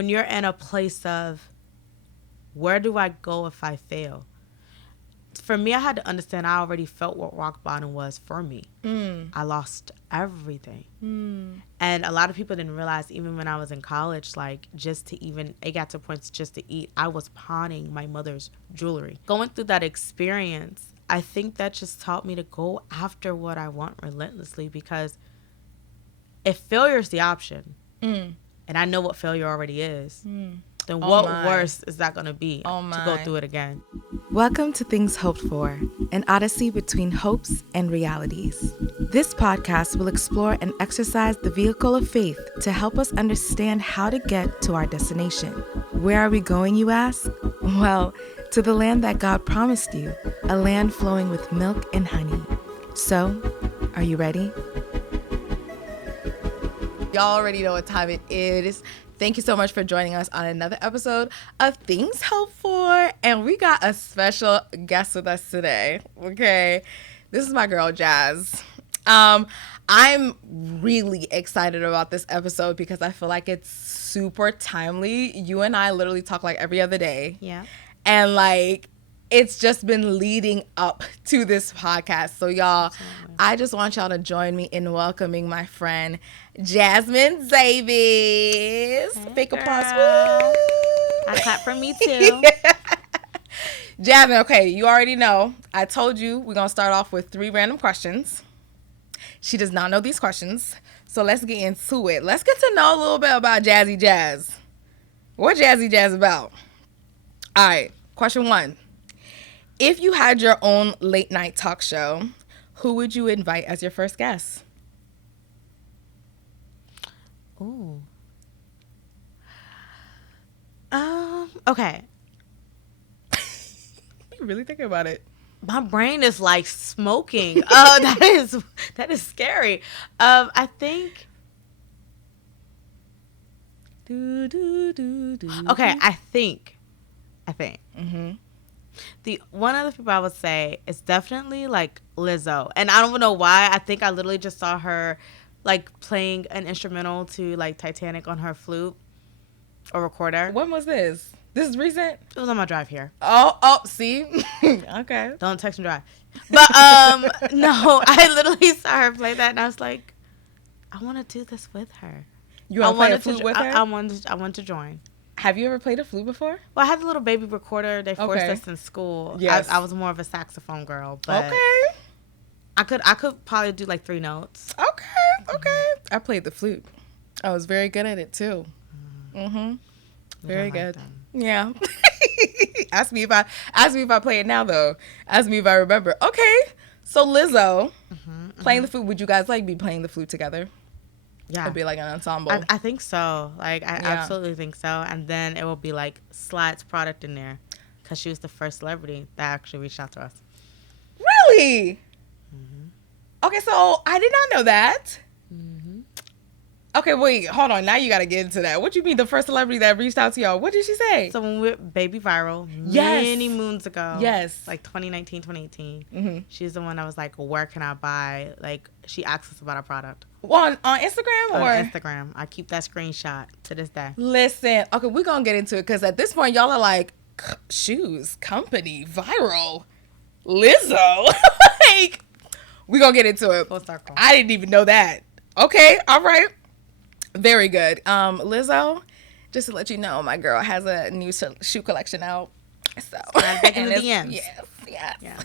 when you're in a place of, where do I go if I fail? For me, I had to understand I already felt what rock bottom was for me. I lost everything. And a lot of people didn't realize, even when I was in college, like, just to even, it got to points just to eat, I was pawning my mother's jewelry. Going through that experience, I think that just taught me to go after what I want relentlessly, because if failure is the option, and I know what failure already is, then what worse is that going to be to go through it again? Welcome to Things Hoped For, an odyssey between hopes and realities. This podcast will explore and exercise the vehicle of faith to help us understand how to get to our destination. Where are we going, you ask? Well, to the land that God promised you, a land flowing with milk and honey. So, are you ready? Y'all already know what time it is. Thank you so much for joining us on another episode of Things Hoped For. And we got a special guest with us today, okay? This is my girl, Jazz. I'm really excited about this episode because I feel like it's super timely. You and I literally talk like every other day. Yeah. And like, it's just been leading up to this podcast. So y'all, I just want y'all to join me in welcoming my friend, Jazmine Davis. Hey, Big girl. applause. Woo! I clap for me too. Jazmine, okay, you already know. I told you we're going to start off with 3 random questions. She does not know these questions. So let's get into it. Let's get to know a little bit about Jazzy Jazz. What Jazzy Jazz about? All right, question 1. If you had your own late night talk show, who would you invite as your first guest? Ooh. Okay. You really thinking about it? My brain is like smoking. That is scary. I think. Okay, I think. Mm-hmm. The one of the people I would say is definitely like Lizzo, and I don't know why. I think I literally just saw her like playing an instrumental to like Titanic on her flute or recorder. When was this? This is recent? It was on my drive here. Oh, see? Okay. Don't text and drive. But no, I literally saw her play that, and I was like, I want to do this with her. You want to play a flute with her? I want to join. Have you ever played a flute before? Well, I had a little baby recorder. They forced us in school. Yes. I was more of a saxophone girl, but okay. I could probably do like 3 notes. Okay. I played the flute. I was very good at it too. Mm-hmm. Very good. Yeah. Ask me if I play it now though. Ask me if I remember. Okay. So Lizzo playing the flute. Would you guys like be playing the flute together? Yeah. It'd be like an ensemble. I think so. Like, I absolutely think so. And then it will be like Slide's product in there, because she was the first celebrity that actually reached out to us. Really? Mm-hmm. Okay, so I did not know that. Mm-hmm. Okay, wait, hold on. Now you got to get into that. What you mean the first celebrity that reached out to y'all? What did she say? So when we were Baby Viral, many moons ago. Yes. Like 2019, 2018. She's the one that was like, where can I buy? Like, she asked us about our product. On Instagram or? On Instagram. I keep that screenshot to this day. Listen. Okay, we're going to get into it because at this point, y'all are like, shoes, company, viral, Lizzo. Like, we're going to get into it. Full circle. I didn't even know that. Okay, all right. Very good. Lizzo, just to let you know, my girl has a new shoe collection out. So, in the DMs. Yes. Yeah.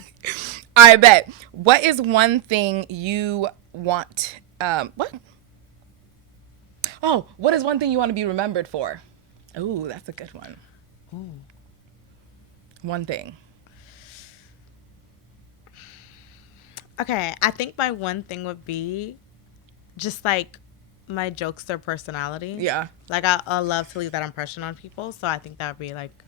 All right, bet. What is one thing you want? What? Oh, what is one thing you want to be remembered for? Ooh, that's a good one. Ooh. One thing. Okay, I think my one thing would be just like my jokester personality. Yeah. Like, I love to leave that impression on people. So I think that would be like,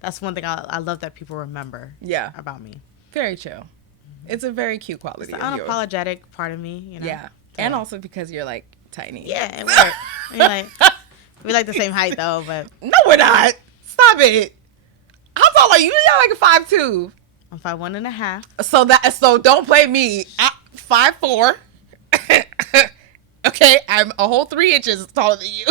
that's one thing I love that people remember about me. Very chill. Mm-hmm. It's a very cute quality. It's the unapologetic part of me, you know? Yeah. And also because you're like tiny. Yeah. And we're like the same height though, but. No, we're not. Stop it. How tall are you? You're like 5'2". I'm 5'1.5". So don't play me. 5'4". Okay, I'm a whole 3 inches taller than you.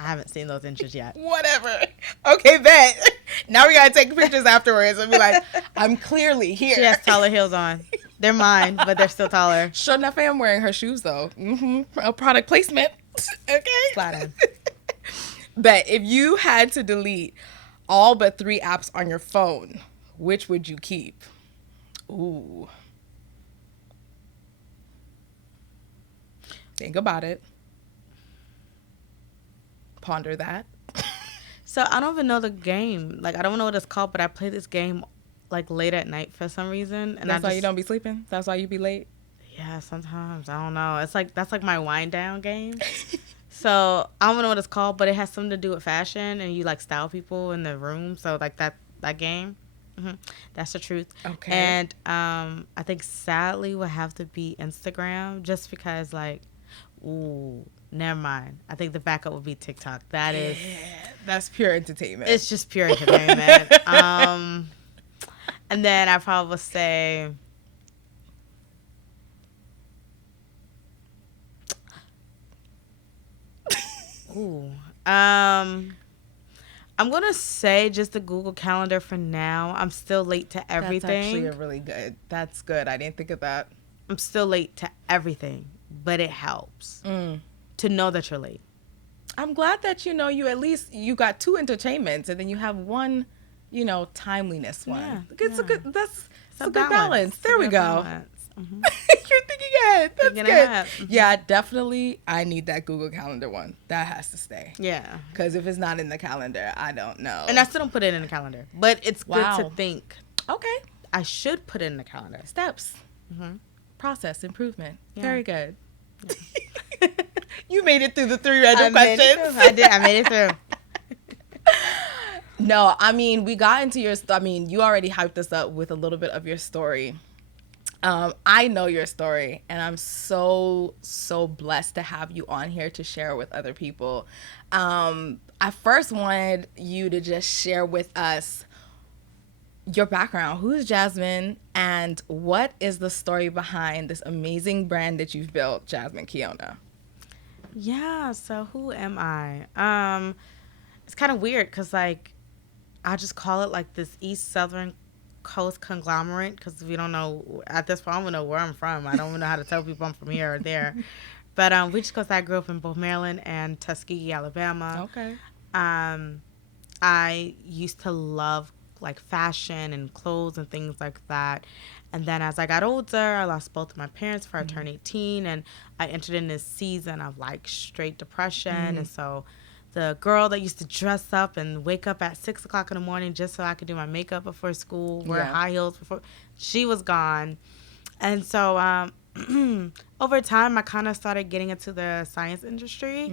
I haven't seen those inches yet. Whatever. Okay, bet. Now we gotta take pictures afterwards and be like, I'm clearly here. She has taller heels on. They're mine, but they're still taller. Sure enough, I am wearing her shoes though. A product placement. Okay. Flat in. But if you had to delete all but 3 apps on your phone, which would you keep? Ooh. Think about it. Ponder that. So I don't even know the game. Like, I don't know what it's called, but I play this game like late at night for some reason. And That's why you don't be sleeping? That's why you be late? Yeah, sometimes. I don't know. It's like, that's like my wind down game. So I don't know what it's called, but it has something to do with fashion, and you like style people in the room. So like that game. That's the truth. Okay. And I think sadly would have to be Instagram, just because like, ooh, never mind. I think the backup would be TikTok. That's pure entertainment. It's just pure entertainment. And then I probably would say, ooh, I'm gonna say just the Google Calendar for now. I'm still late to everything. That's actually a really good. That's good. I didn't think of that. I'm still late to everything, but it helps to know that you're late. I'm glad that you at least you got 2 entertainments and then you have one, timeliness one. Yeah, It's a good. That's It's a good balance. There we go. Mm-hmm. You're thinking ahead. That's Thinking good. ahead. Mhm. Yeah, definitely. I need that Google Calendar one. That has to stay. Yeah. Because if it's not in the calendar, I don't know. And I still don't put it in the calendar, but it's good to think. Okay. I should put it in the calendar. Steps. Mm-hmm. Process improvement. Yeah. Very good. Yeah. You made it through the 3 random questions. I did. I made it through. No, I mean, we got into your... you already hyped us up with a little bit of your story. I know your story, and I'm so blessed to have you on here to share with other people. I first wanted you to just share with us your background. Who is Jazmine, and what is the story behind this amazing brand that you've built, Jazmine Kiona? Yeah, so who am I? It's kind of weird because, like, I just call it, like, this East Southern Coast conglomerate because we don't know, at this point, I don't know where I'm from. I don't even know how to tell people I'm from here or there. But we just, because I grew up in both Maryland and Tuskegee, Alabama. Okay. I used to love, like, fashion and clothes and things like that. And then as I got older, I lost both of my parents before I turned 18, and I entered in this season of, like, straight depression. And so the girl that used to dress up and wake up at 6 o'clock in the morning just so I could do my makeup before school, wear high heels before, she was gone. And so over time, I kind of started getting into the science industry.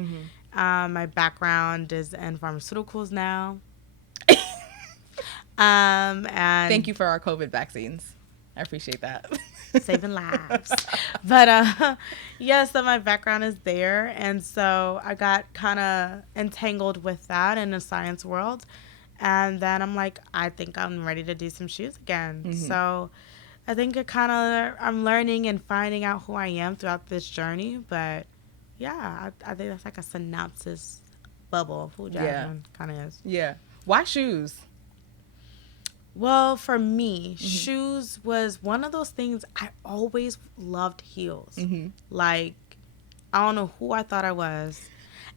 My background is in pharmaceuticals now. And Thank you for our COVID vaccines. I appreciate that. Saving lives. But yeah, so my background is there, and so I got kind of entangled with that in the science world, and then I'm like, I think I'm ready to do some shoes again. So I think I'm learning and finding out who I am throughout this journey. But yeah, I think that's like a synopsis bubble of who Jazmine kind of is. Yeah. Why shoes? Well, for me, shoes was one of those things. I always loved heels. Like, I don't know who I thought I was.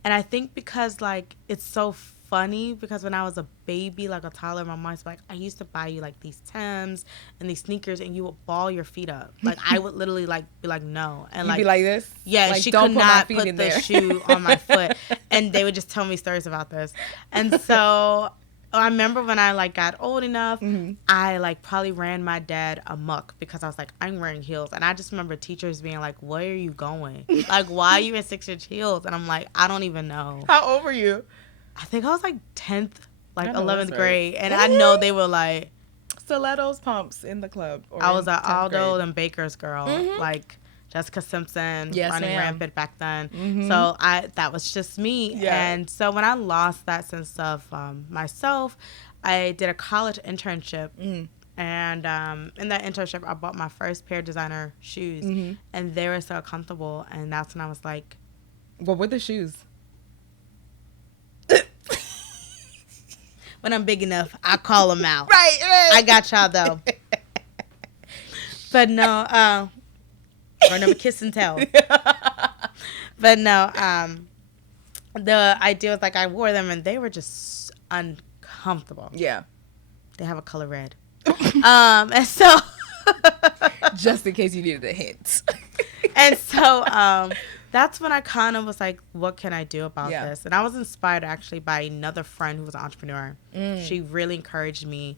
And I think because, like, it's so funny because when I was a baby, like a toddler, my mom's like, I used to buy you, like, these Timbs and these sneakers, and you would ball your feet up. Like, I would literally, like, be like, no. And, You'd like, be like this? Yeah, like, she don't could put not my feet put in the there. shoe on my foot. And they would just tell me stories about this. And so I remember when I, like, got old enough, I, like, probably ran my dad amok because I was like, I'm wearing heels. And I just remember teachers being like, where are you going? Like, why are you in 6-inch heels? And I'm like, I don't even know. How old were you? I think I was, like, 10th, like, I know 11th that's grade. right. And I know they were like, Stilettos pumps in the club. Or I was in an 10th Aldo grade. and Baker's girl. Like, Jessica Simpson, Yes, running ma'am. rampant back then. So that was just me. Yeah. And so when I lost that sense of myself, I did a college internship. And in that internship, I bought my first pair of designer shoes. And they were so comfortable. And that's when I was like, What were the shoes? When I'm big enough, I'll call them out. Right. I got y'all, though. But no, or never kiss and tell. But no, the idea was like I wore them and they were just uncomfortable. Yeah. They have a color red. And so just in case you needed a hint. And so that's when I kind of was like, what can I do about this? And I was inspired actually by another friend who was an entrepreneur. She really encouraged me.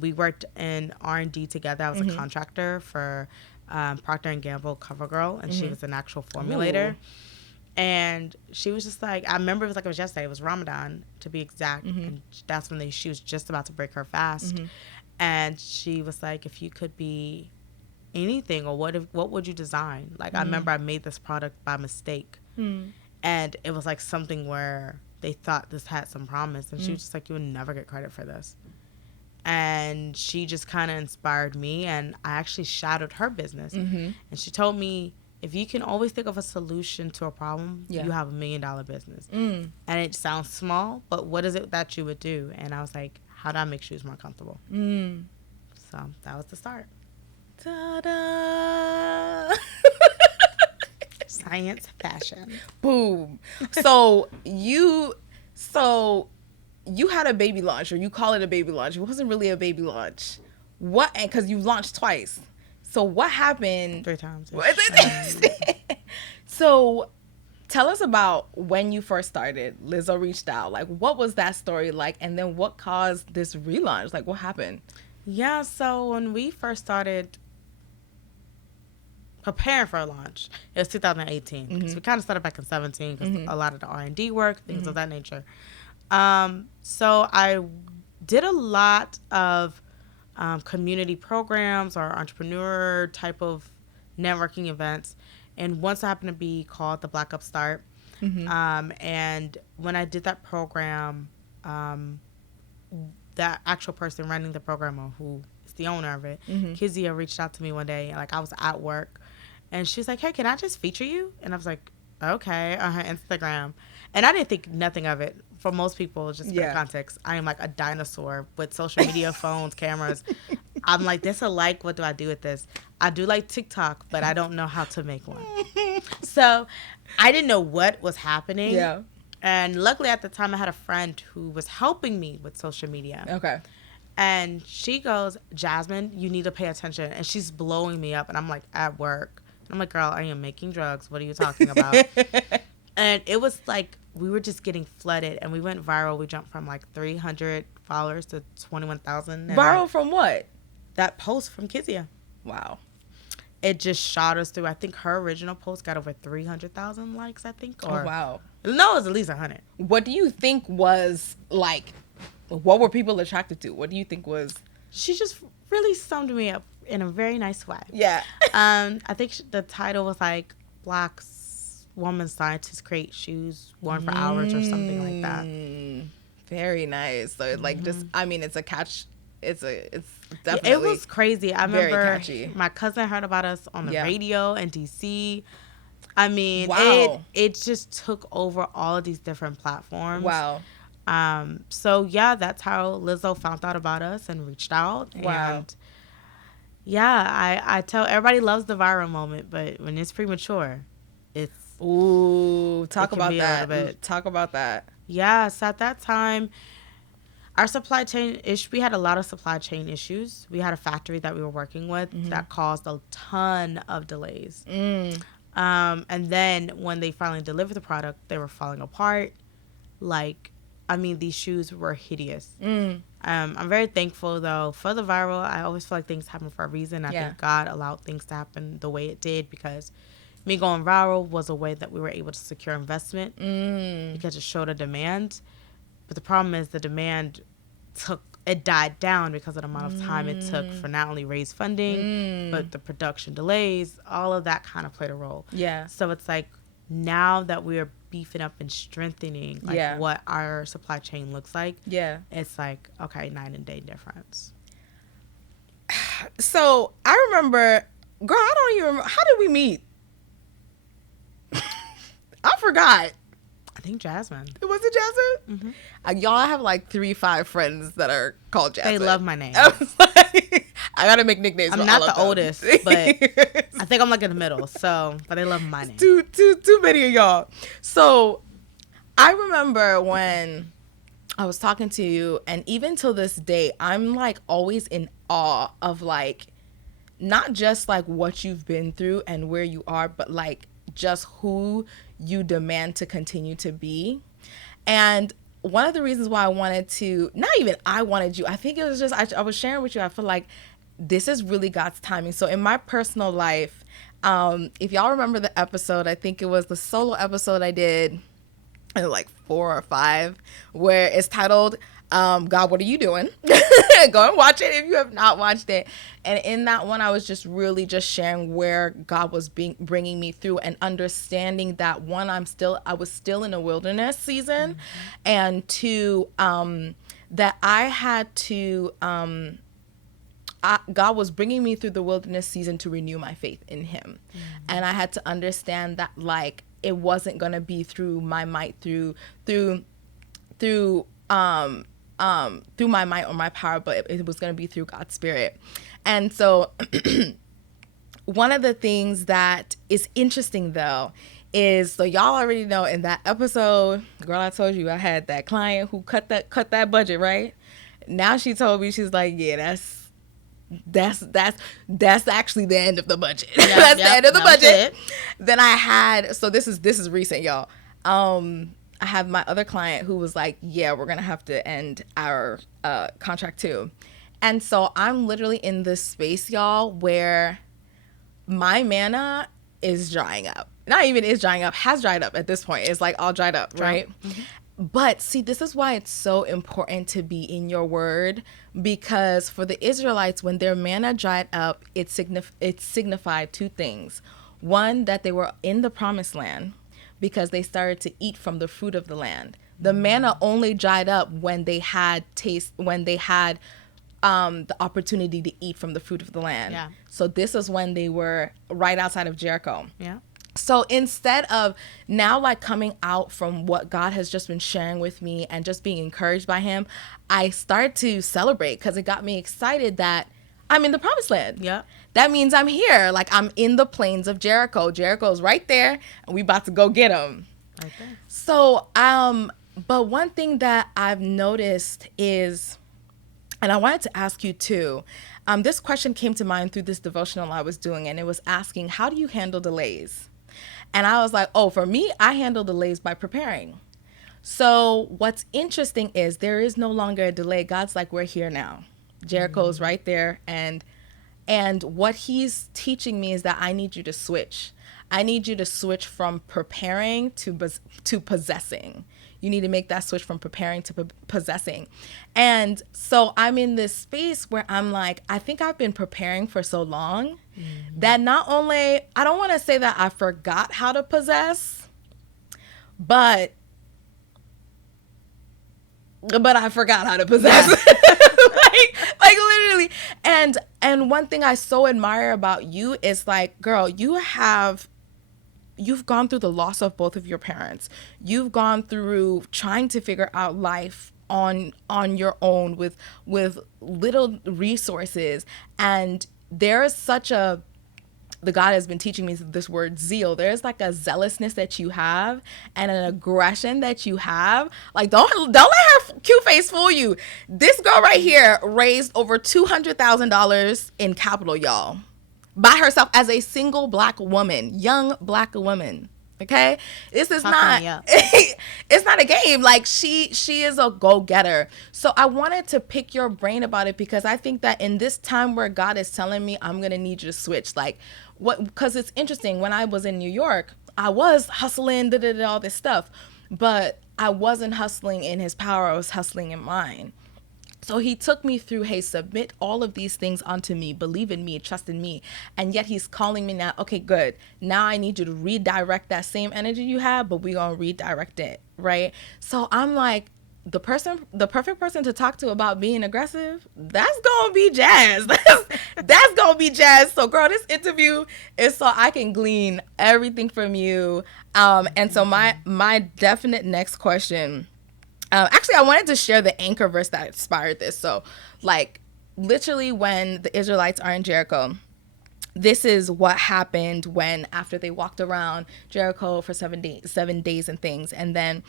We worked in R&D together. I was a contractor for Procter & Gamble CoverGirl, and she was an actual formulator. Ooh. And she was just like, I remember it was yesterday. It was Ramadan, to be exact. And that's when she was just about to break her fast. And she was like, if you could be anything, or what would you design? Like, I remember I made this product by mistake. And it was like something where they thought this had some promise. And she was just like, you would never get credit for this. And she just kind of inspired me. And I actually shadowed her business. And she told me, if you can always think of a solution to a problem, you have $1 million business. And it sounds small, but what is it that you would do? And I was like, how do I make shoes more comfortable? So that was the start. Ta-da! Science fashion. Boom. So you had a baby launch, or you call it a baby launch. It wasn't really a baby launch. What? Because you launched twice. So what happened? 3 times. So tell us about when you first started. Lizzo reached out. Like, what was that story like? And then what caused this relaunch? Like, what happened? Yeah, so when we first started preparing for a launch, it was 2018. So we kind of started back in 2017 because a lot of the R&D work, things of that nature. So I did a lot of community programs or entrepreneur type of networking events. And once I happened to be called the Black Upstart. And when I did that program, that actual person running the program, or who is the owner of it, Kizia, reached out to me one day. Like, I was at work. And she was like, hey, can I just feature you? And I was like, okay, on her Instagram. And I didn't think nothing of it. For most people, just for context, I am like a dinosaur with social media, phones, cameras. I'm like, this alike, what do I do with this? I do like TikTok, but I don't know how to make one. So I didn't know what was happening. Yeah. And luckily at the time I had a friend who was helping me with social media. Okay. And she goes, Jazmine, you need to pay attention. And she's blowing me up. And I'm like, at work. I'm like, girl, I am making drugs. What are you talking about? And it was like, we were just getting flooded. And we went viral. We jumped from like 300 followers to 21,000. Viral from what? That post from Kizia. Wow. It just shot us through. I think her original post got over 300,000 likes, I think. Or, oh, wow. No, it was at least 100. What do you think was, like, what were people attracted to? What do you think was? She just really summed me up in a very nice way. Yeah. I think the title was like, Black Woman Scientists Create Shoes Worn for Hours or something like that. Very nice. So, like, just, I mean, it's a catch. It's definitely. It was crazy. I remember catchy. My cousin heard about us on the radio in DC. I mean, wow. it just took over all of these different platforms. Wow. So yeah, that's how Lizzo found out about us and reached out. Wow. And yeah, I tell everybody loves the viral moment, but when it's premature, it's talk about that. Talk about that. Yeah, so at that time, our supply chain we had a lot of supply chain issues. We had a factory that we were working with that caused a ton of delays. And then when they finally delivered the product, they were falling apart. Like, I mean, these shoes were hideous. I'm very thankful, though, for the viral. I always feel like things happen for a reason. I think God allowed things to happen the way it did, because me going viral was a way that we were able to secure investment because it showed a demand. But the problem is the demand died down because of the amount of time it took for not only raise funding, but the production delays. All of that kind of played a role. Yeah. So it's like, now that we're beefing up and strengthening what our supply chain looks like, it's like, okay, night and day difference. So I remember, girl, I don't even remember, how did we meet? I forgot. think Jasmine. Was it Jasmine? Y'all, I have like 3-5 friends that are called Jasmine. They love my name. I was like, I gotta make nicknames. I'm for not all the of them. oldest, but I think I'm like in the middle. So, but they love my name. Too many of y'all. So I remember when I was talking to you, and even till this day, I'm like always in awe of like not just like what you've been through and where you are, but like just who you demand to continue to be. And one of the reasons why I wanted to, not even I wanted you, I think it was just, I was sharing with you, I feel like this is really God's timing. So in my personal life, if y'all remember the episode, I think it was the solo episode I did, like 4 or 5, where it's titled, God, what are you doing? Go and watch it if you have not watched it. And in that one, I was just really just sharing where God was bringing me through, and understanding that one, I was still in a wilderness season, and 2, that I had to, God was bringing me through the wilderness season to renew my faith in Him. And I had to understand that like it wasn't going to be through my might, through my might or my power, but it was going to be through God's Spirit. And so one of the things that is interesting though is, so y'all already know in that episode, girl, I told you I had that client who cut that budget, right? Now she told me, she's like, yeah, that's actually the end of the budget. That's the end of the budget. Then I had, so this is recent, y'all. I have my other client who was like, yeah, we're going to have to end our contract too. And so I'm literally in this space, y'all, where my manna is drying up. Not even is drying up, has dried up at this point. It's like all dried up, right? But see, this is why it's so important to be in your word, because for the Israelites, when their manna dried up, it signified 2 things. One, that they were in the promised land, because they started to eat from the fruit of the land. The manna only dried up when they had the opportunity to eat from the fruit of the land. Yeah. So this is when they were right outside of Jericho. Yeah. So instead of now like coming out from what God has just been sharing with me and just being encouraged by Him, I start to celebrate, because it got me excited that I'm in the promised land. Yeah. That means I'm here. Like I'm in the plains of Jericho. Jericho's right there, and we about to go get them. Okay. So, but one thing that I've noticed is, and I wanted to ask you too, this question came to mind through this devotional I was doing, and it was asking, how do you handle delays? And I was like, oh, for me, I handle delays by preparing. So what's interesting is there is no longer a delay. God's like, we're here now. Jericho's right there. And what He's teaching me is that I need you to switch. I need you to switch from preparing to possessing. You need to make that switch from preparing to possessing. And so I'm in this space where I'm like, I think I've been preparing for so long that not only, I don't want to say that I forgot how to possess, but I forgot how to possess. Yeah. like literally. And one thing I so admire about you is like, girl, you've gone through the loss of both of your parents. You've gone through trying to figure out life on your own with little resources. And there is the God has been teaching me this word zeal. There's like a zealousness that you have and an aggression that you have. Like don't let her cute face fool you. This girl right here raised over $200,000 in capital, y'all, by herself as a single Black woman, young Black woman. Okay, this is not it's not a game. Like she is a go-getter. So I wanted to pick your brain about it, because I think that in this time where God is telling me I'm gonna need you to switch, like because it's interesting. When I was in New York, I was hustling, all this stuff, but I wasn't hustling in His power. I was hustling in mine. So He took me through, hey, submit all of these things unto me, believe in me, trust in me. And yet He's calling me now, okay, good. Now I need you to redirect that same energy you have, but we're going to redirect it, right? So I'm like, the perfect person to talk to about being aggressive, that's gonna be Jazz. That's gonna be Jazz. So girl, this interview is so I can glean everything from you. And so my definite next question, actually I wanted to share the anchor verse that inspired this. So like literally when the Israelites are in Jericho, this is what happened when after they walked around Jericho for 7 days and things. And then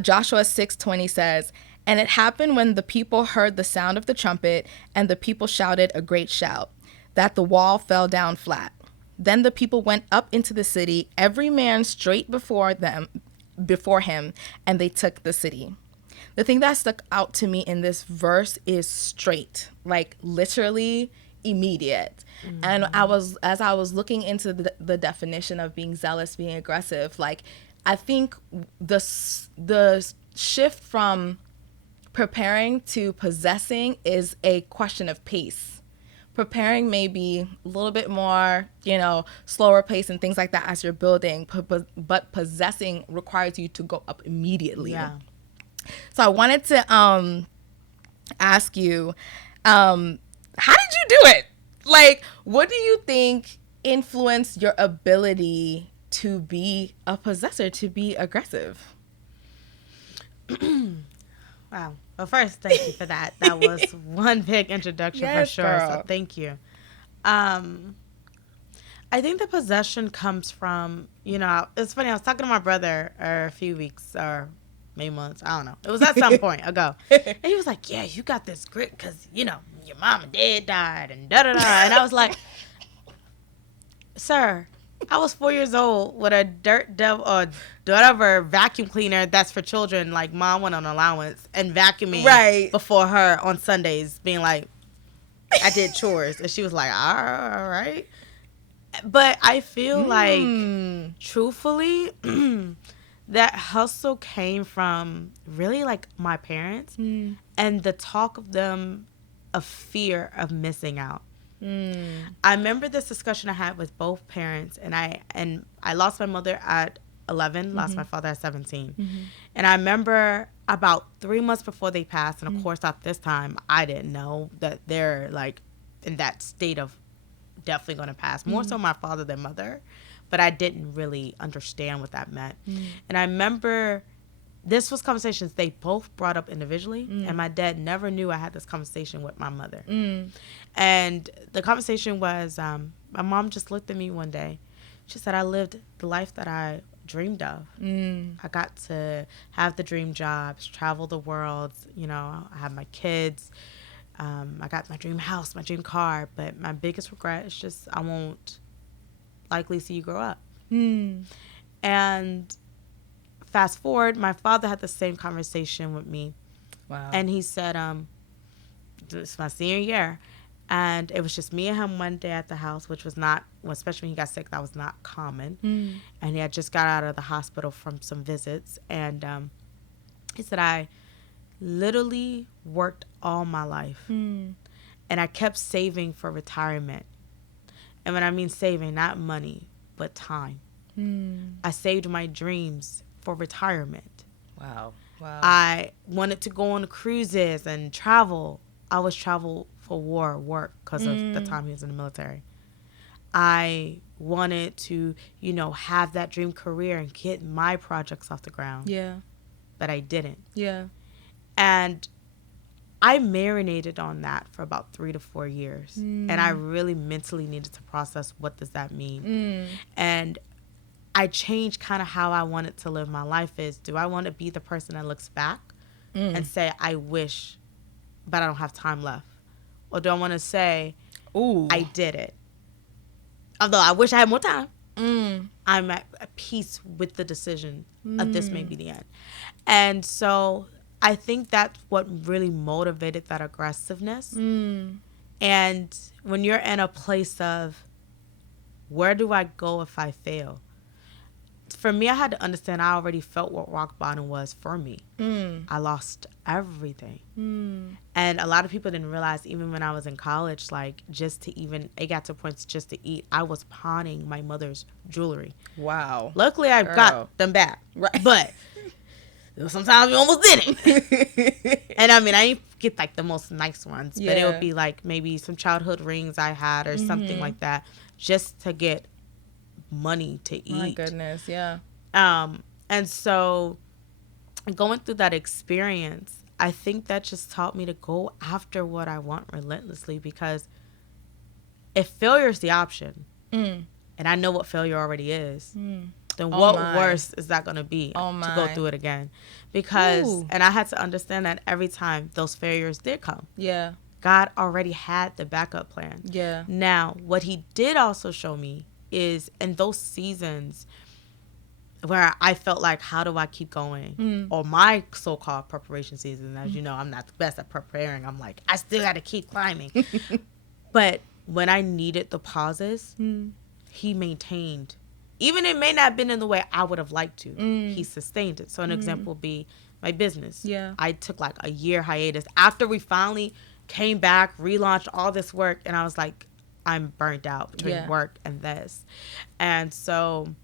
Joshua 6:20 says, and it happened when the people heard the sound of the trumpet and the people shouted a great shout, that the wall fell down flat. Then the people went up into the city, every man straight before him, and they took the city. The thing that stuck out to me in this verse is straight, like literally immediate. Mm-hmm. And as I was looking into the definition of being zealous, being aggressive, like I think the shift from preparing to possessing is a question of pace. Preparing may be a little bit more, slower pace and things like that as you're building, but possessing requires you to go up immediately. Yeah. So I wanted to ask you, how did you do it? Like, what do you think influenced your ability to be a possessor, to be aggressive? Wow. Well, first, thank you for that. That was one big introduction for sure. Girl. So thank you. I think the possession comes from, it's funny. I was talking to my brother a few weeks or maybe months. I don't know. It was at some point ago. And he was like, yeah, you got this grit because, your mom and dad died and da-da-da. And I was like, sir, I was 4 years old with a dirt devil or whatever vacuum cleaner that's for children. Like, mom went on allowance and vacuuming before her on Sundays, being like, I did chores. And she was like, all right. But I feel like, truthfully, that hustle came from really like my parents and the talk of them of fear of missing out. I remember this discussion I had with both parents, and I lost my mother at 11, lost my father at 17. And I remember about 3 months before they passed, and of course at this time I didn't know that they're like in that state of definitely going to pass, more so my father than mother, but I didn't really understand what that meant. And I remember this was conversations they both brought up individually, and my dad never knew I had this conversation with my mother. And the conversation was, my mom just looked at me one day. She said, I lived the life that I dreamed of. I got to have the dream jobs, travel the world, I have my kids. I got my dream house, my dream car, but my biggest regret is just I won't likely see you grow up. And fast forward, my father had the same conversation with me. Wow. And he said, it's my senior year, and it was just me and him one day at the house, which was not, especially when he got sick, that was not common. And he had just got out of the hospital from some visits, and he said, I literally worked all my life, and I kept saving for retirement. And when I mean saving, not money, but time. I saved my dreams for retirement. Wow. I wanted to go on cruises and travel. I always travel for work because of the time he was in the military. I wanted to, have that dream career and get my projects off the ground. Yeah. But I didn't. Yeah. And I marinated on that for about 3 to 4 years. And I really mentally needed to process, what does that mean? And I changed kind of how I wanted to live my life is, do I want to be the person that looks back and say, I wish, but I don't have time left? Or do I want to say, ooh, I did it? Although I wish I had more time, I'm at peace with the decision of this may be the end. And so I think that's what really motivated that aggressiveness. And when you're in a place of, where do I go if I fail? For me, I had to understand I already felt what rock bottom was for me. I lost everything. And a lot of people didn't realize, even when I was in college, like just to even, it got to points just to eat, I was pawning my mother's jewelry. Wow. Luckily, I got them back. Right. But Sometimes we almost didn't. And I mean, I didn't get like the most nice ones, but it would be like maybe some childhood rings I had or something like that, just to get money to eat. My goodness, yeah. And so going through that experience, I think that just taught me to go after what I want relentlessly, because if failure is the option, and I know what failure already is, then what worse is that going to be to go through it again? Because, and I had to understand that every time those failures did come, God already had the backup plan. Now, what he did also show me is in those seasons where I felt like, how do I keep going? Or my so-called preparation season, as you know, I'm not the best at preparing. I'm like, I still got to keep climbing. But when I needed the pauses, he maintained. Even it may not have been in the way I would have liked to. He sustained it. So an example would be my business. I took like a year hiatus after we finally came back, relaunched all this work, and I was like, I'm burnt out between work and this. And so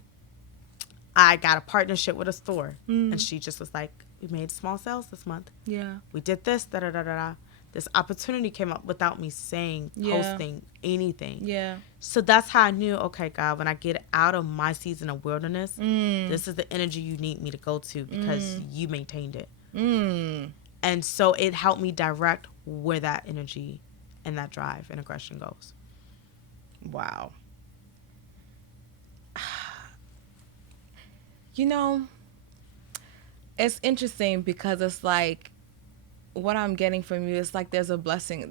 I got a partnership with a store, and she just was like, we made small sales this month. We did this, da-da-da-da-da. This opportunity came up without me saying, posting anything. So that's how I knew, okay, God, when I get out of my season of wilderness, this is the energy you need me to go to, because you maintained it. And so it helped me direct where that energy and that drive and aggression goes. Wow. You know, it's interesting because it's like, what I'm getting from you is like there's a blessing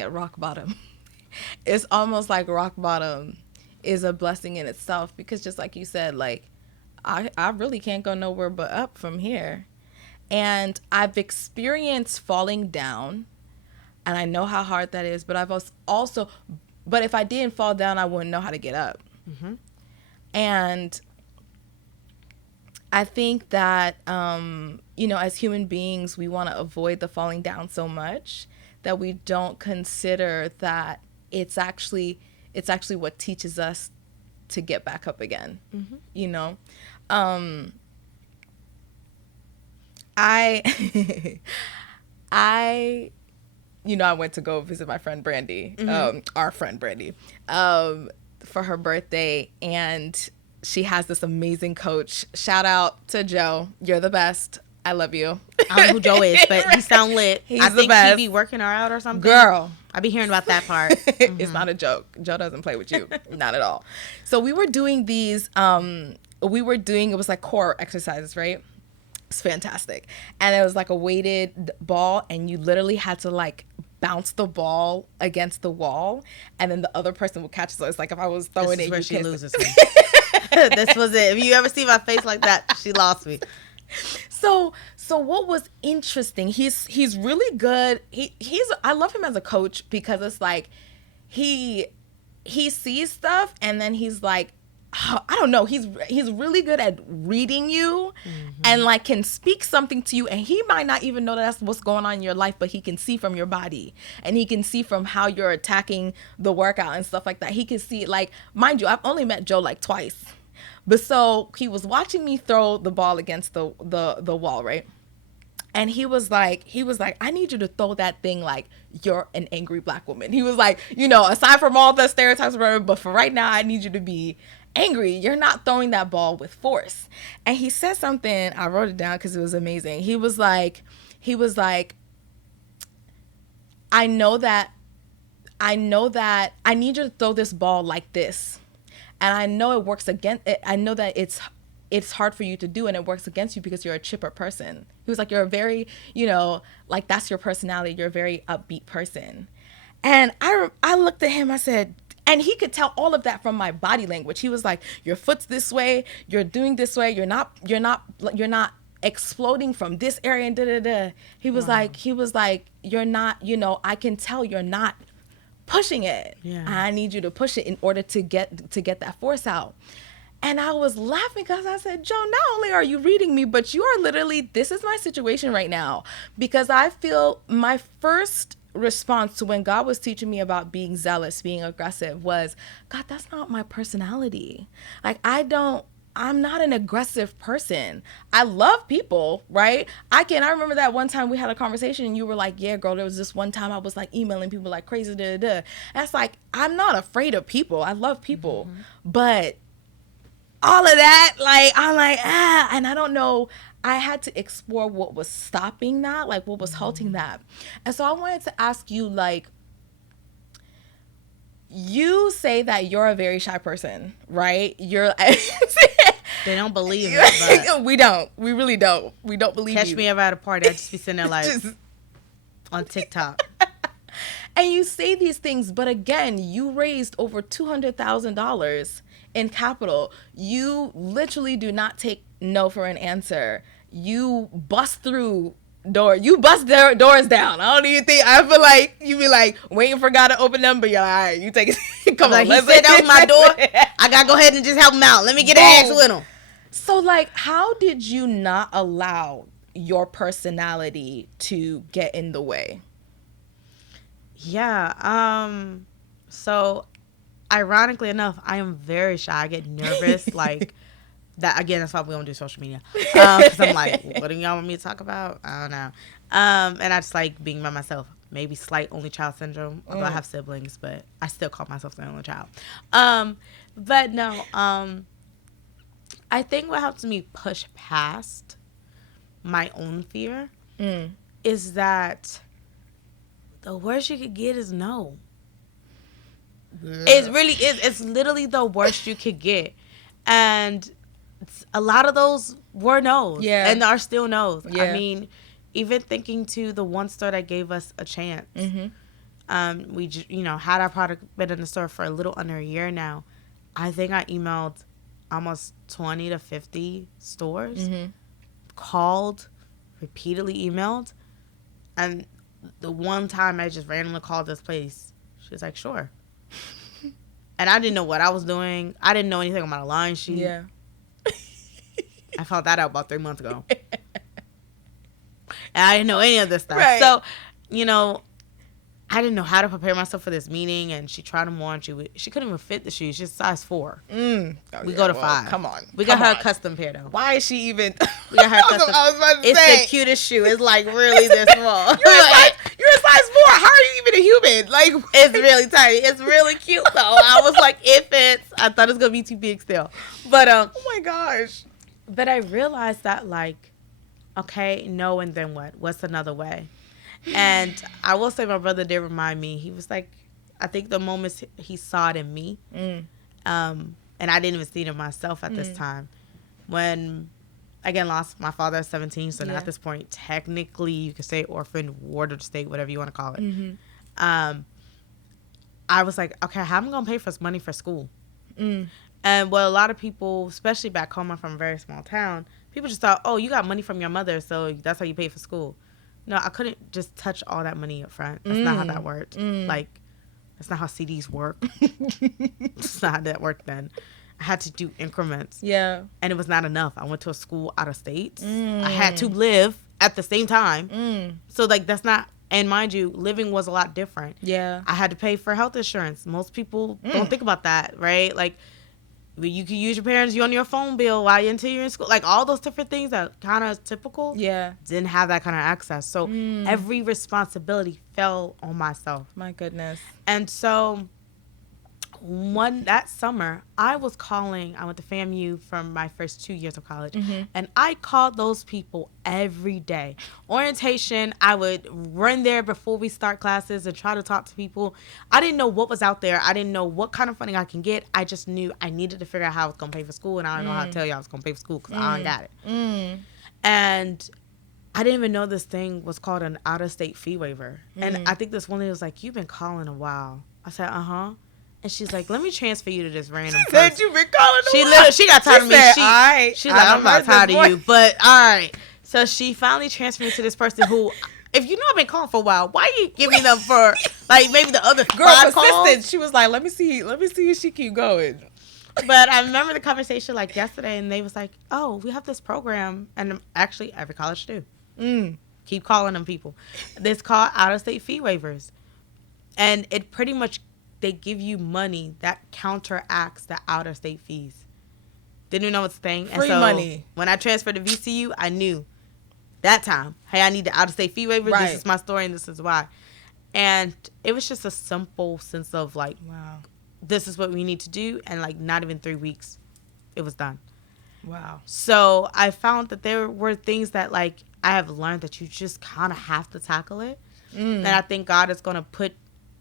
at rock bottom. It's almost like rock bottom is a blessing in itself, because just like you said, like I really can't go nowhere but up from here. And I've experienced falling down, and I know how hard that is, but I've also but if I didn't fall down, I wouldn't know how to get up. And I think that, you know, as human beings, we want to avoid the falling down so much that we don't consider that it's actually what teaches us to get back up again. You know, you know, I went to go visit my friend Brandy, our friend Brandy, for her birthday, and she has this amazing coach. Shout out to Joe. You're the best. I love you. I don't know who Joe is, but he sound lit. He's I the think best. he be working her out or something. Girl. I be hearing about that part. It's not a joke. Joe doesn't play with you. Not at all. So we were doing these, it was like core exercises, right? It's fantastic. And it was like a weighted ball, and you literally had to like bounce the ball against the wall, and then the other person would catch it. So it's like if I was throwing This is it, where you she can't- loses me. This was it. If you ever see my face like that, she lost me. So what was interesting, he's really good. I love him as a coach, because it's like he sees stuff, and then he's like, I don't know, he's really good at reading you, and like can speak something to you, and he might not even know that's what's going on in your life, but he can see from your body, and he can see from how you're attacking the workout and stuff like that. He can see, like, mind you, I've only met Joe like twice, but so he was watching me throw the ball against the wall, right? And he was like, I need you to throw that thing like you're an angry black woman. He was like, you know, aside from all the stereotypes, but for right now, I need you to be angry. You're not throwing that ball with force. And he said something, I wrote it down because it was amazing. He was like, I know that I need you to throw this ball like this. And I know it works against it. I know that it's hard for you to do, and it works against you because you're a chipper person. He was like, you're a very, you know, like that's your personality. You're a very upbeat person. And I looked at him, I said, and he could tell all of that from my body language. He was like, your foot's this way, you're doing this way, you're not exploding from this area, and da-da-da. He was like, you're not, you know, I can tell you're not pushing it. Yeah. I need you to push it in order to get that force out. And I was laughing because I said, Joe, not only are you reading me, but you are literally, this is my situation right now. Because I feel my first response to when God was teaching me about being zealous, being aggressive, was, God, that's not my personality. Like, I don't I'm not an aggressive person. I love people, right? I remember that one time we had a conversation and you were like, yeah, girl, there was this one time I was like emailing people like crazy, da, da, da. And it's like, I'm not afraid of people. I love people. But all of that, like, I'm like, and I don't know. I had to explore what was stopping that, like what was halting that. And so I wanted to ask you, like, you say that you're a very shy person, right? You're They don't believe it, but we don't. We really don't. We don't believe catch you. me ever at a party, I just be sitting there like on TikTok. And you say these things, but again, you raised over $200,000 in capital. You literally do not take no for an answer. You bust through doors down. I don't even think, I feel like you be like waiting for God to open them, but you're like, all right, you take it. Come on, He said that was my door. I gotta go ahead and just help him out. Let me get an axe with him. So, like, how did you not allow your personality to get in the way? Yeah. So, ironically enough, I am very shy. I get nervous. Like, that again, that's why we don't do social media. Because I'm like, what do y'all want me to talk about? I don't know. And I just like being by myself. Maybe slight only child syndrome. Although I have siblings, but I still call myself the only child. But no. I think what helps me push past my own fear is that the worst you could get is no. Yeah. It really is. It's literally the worst you could get. And a lot of those were no's. Yeah. And are still no's. Yeah. I mean, even thinking to the one store that gave us a chance. We had our product been in the store for a little under a year now. I think I emailed almost 20 to 50 stores, called, repeatedly emailed. And the one time I just randomly called this place, she was like, sure. And I didn't know what I was doing. I didn't know anything about a line sheet. Yeah. I found that out about 3 months ago. And I didn't know any of this stuff. Right. So, I didn't know how to prepare myself for this meeting, and she tried them on. She couldn't even fit the shoes. She's size 4. We go to 5. Come on. We got her a custom pair, though. Why is she even... We got her custom. I was about to it's say. The cutest shoe. It's like really this small. You're a size 4. How are you even a human? Like, it's really tiny. It's really cute, though. I was like, it fits. I thought it was going to be too big still. But, oh my gosh. But I realized that, like, okay, no, and then what? What's another way? And I will say my brother did remind me. He was like, I think the moments he saw it in me, and I didn't even see it in myself at this time. When, again, lost my father at 17, so now at this point, technically, you could say orphan, ward of the state, whatever you want to call it. I was like, okay, how am I going to pay for money for school? And what a lot of people, especially back home, I'm from a very small town, people just thought, oh, you got money from your mother, so that's how you pay for school. No, I couldn't just touch all that money up front. That's not how that worked. Like, that's not how CDs work. That's not how that worked then. I had to do increments. Yeah. And it was not enough. I went to a school out of state. I had to live at the same time. So, like, that's not... And mind you, living was a lot different. Yeah. I had to pay for health insurance. Most people don't think about that, right? Like, you can use your parents on your phone bill while you're in school. Like, all those different things that kind of typical. Yeah. Didn't have that kind of access. So every responsibility fell on myself. My goodness. And so that summer, I went to FAMU from my first 2 years of college. And I called those people every day. Orientation, I would run there before we start classes and try to talk to people. I didn't know what was out there. I didn't know what kind of funding I can get. I just knew I needed to figure out how I was going to pay for school. And I don't know how to tell you I was going to pay for school because I don't got it. And I didn't even know this thing was called an out-of-state fee waiver. And I think this one lady was like, you've been calling a while. I said, uh-huh. And she's like, let me transfer you to this random person. Said you've been calling She got tired of me. Said, all right. She's like, I'm not tired of you. But, all right. So she finally transferred me to this person who, if you know I've been calling for a while, why you giving them for, like, maybe the other girl 5 persistent. calls? She was like, let me see if she keep going. But I remember the conversation, like, yesterday, and they was like, oh, we have this program. And actually, every college do. Keep calling them people. It's called out-of-state fee waivers. And it pretty much... they give you money that counteracts the out-of-state fees. Didn't even know what's the thing. Free money. When I transferred to VCU, I knew that time, hey, I need the out-of-state fee waiver. Right. This is my story, and this is why. And it was just a simple sense of, like, wow, this is what we need to do. And, like, not even 3 weeks, it was done. Wow. So I found that there were things that, like, I have learned that you just kind of have to tackle it. And I think God is going to put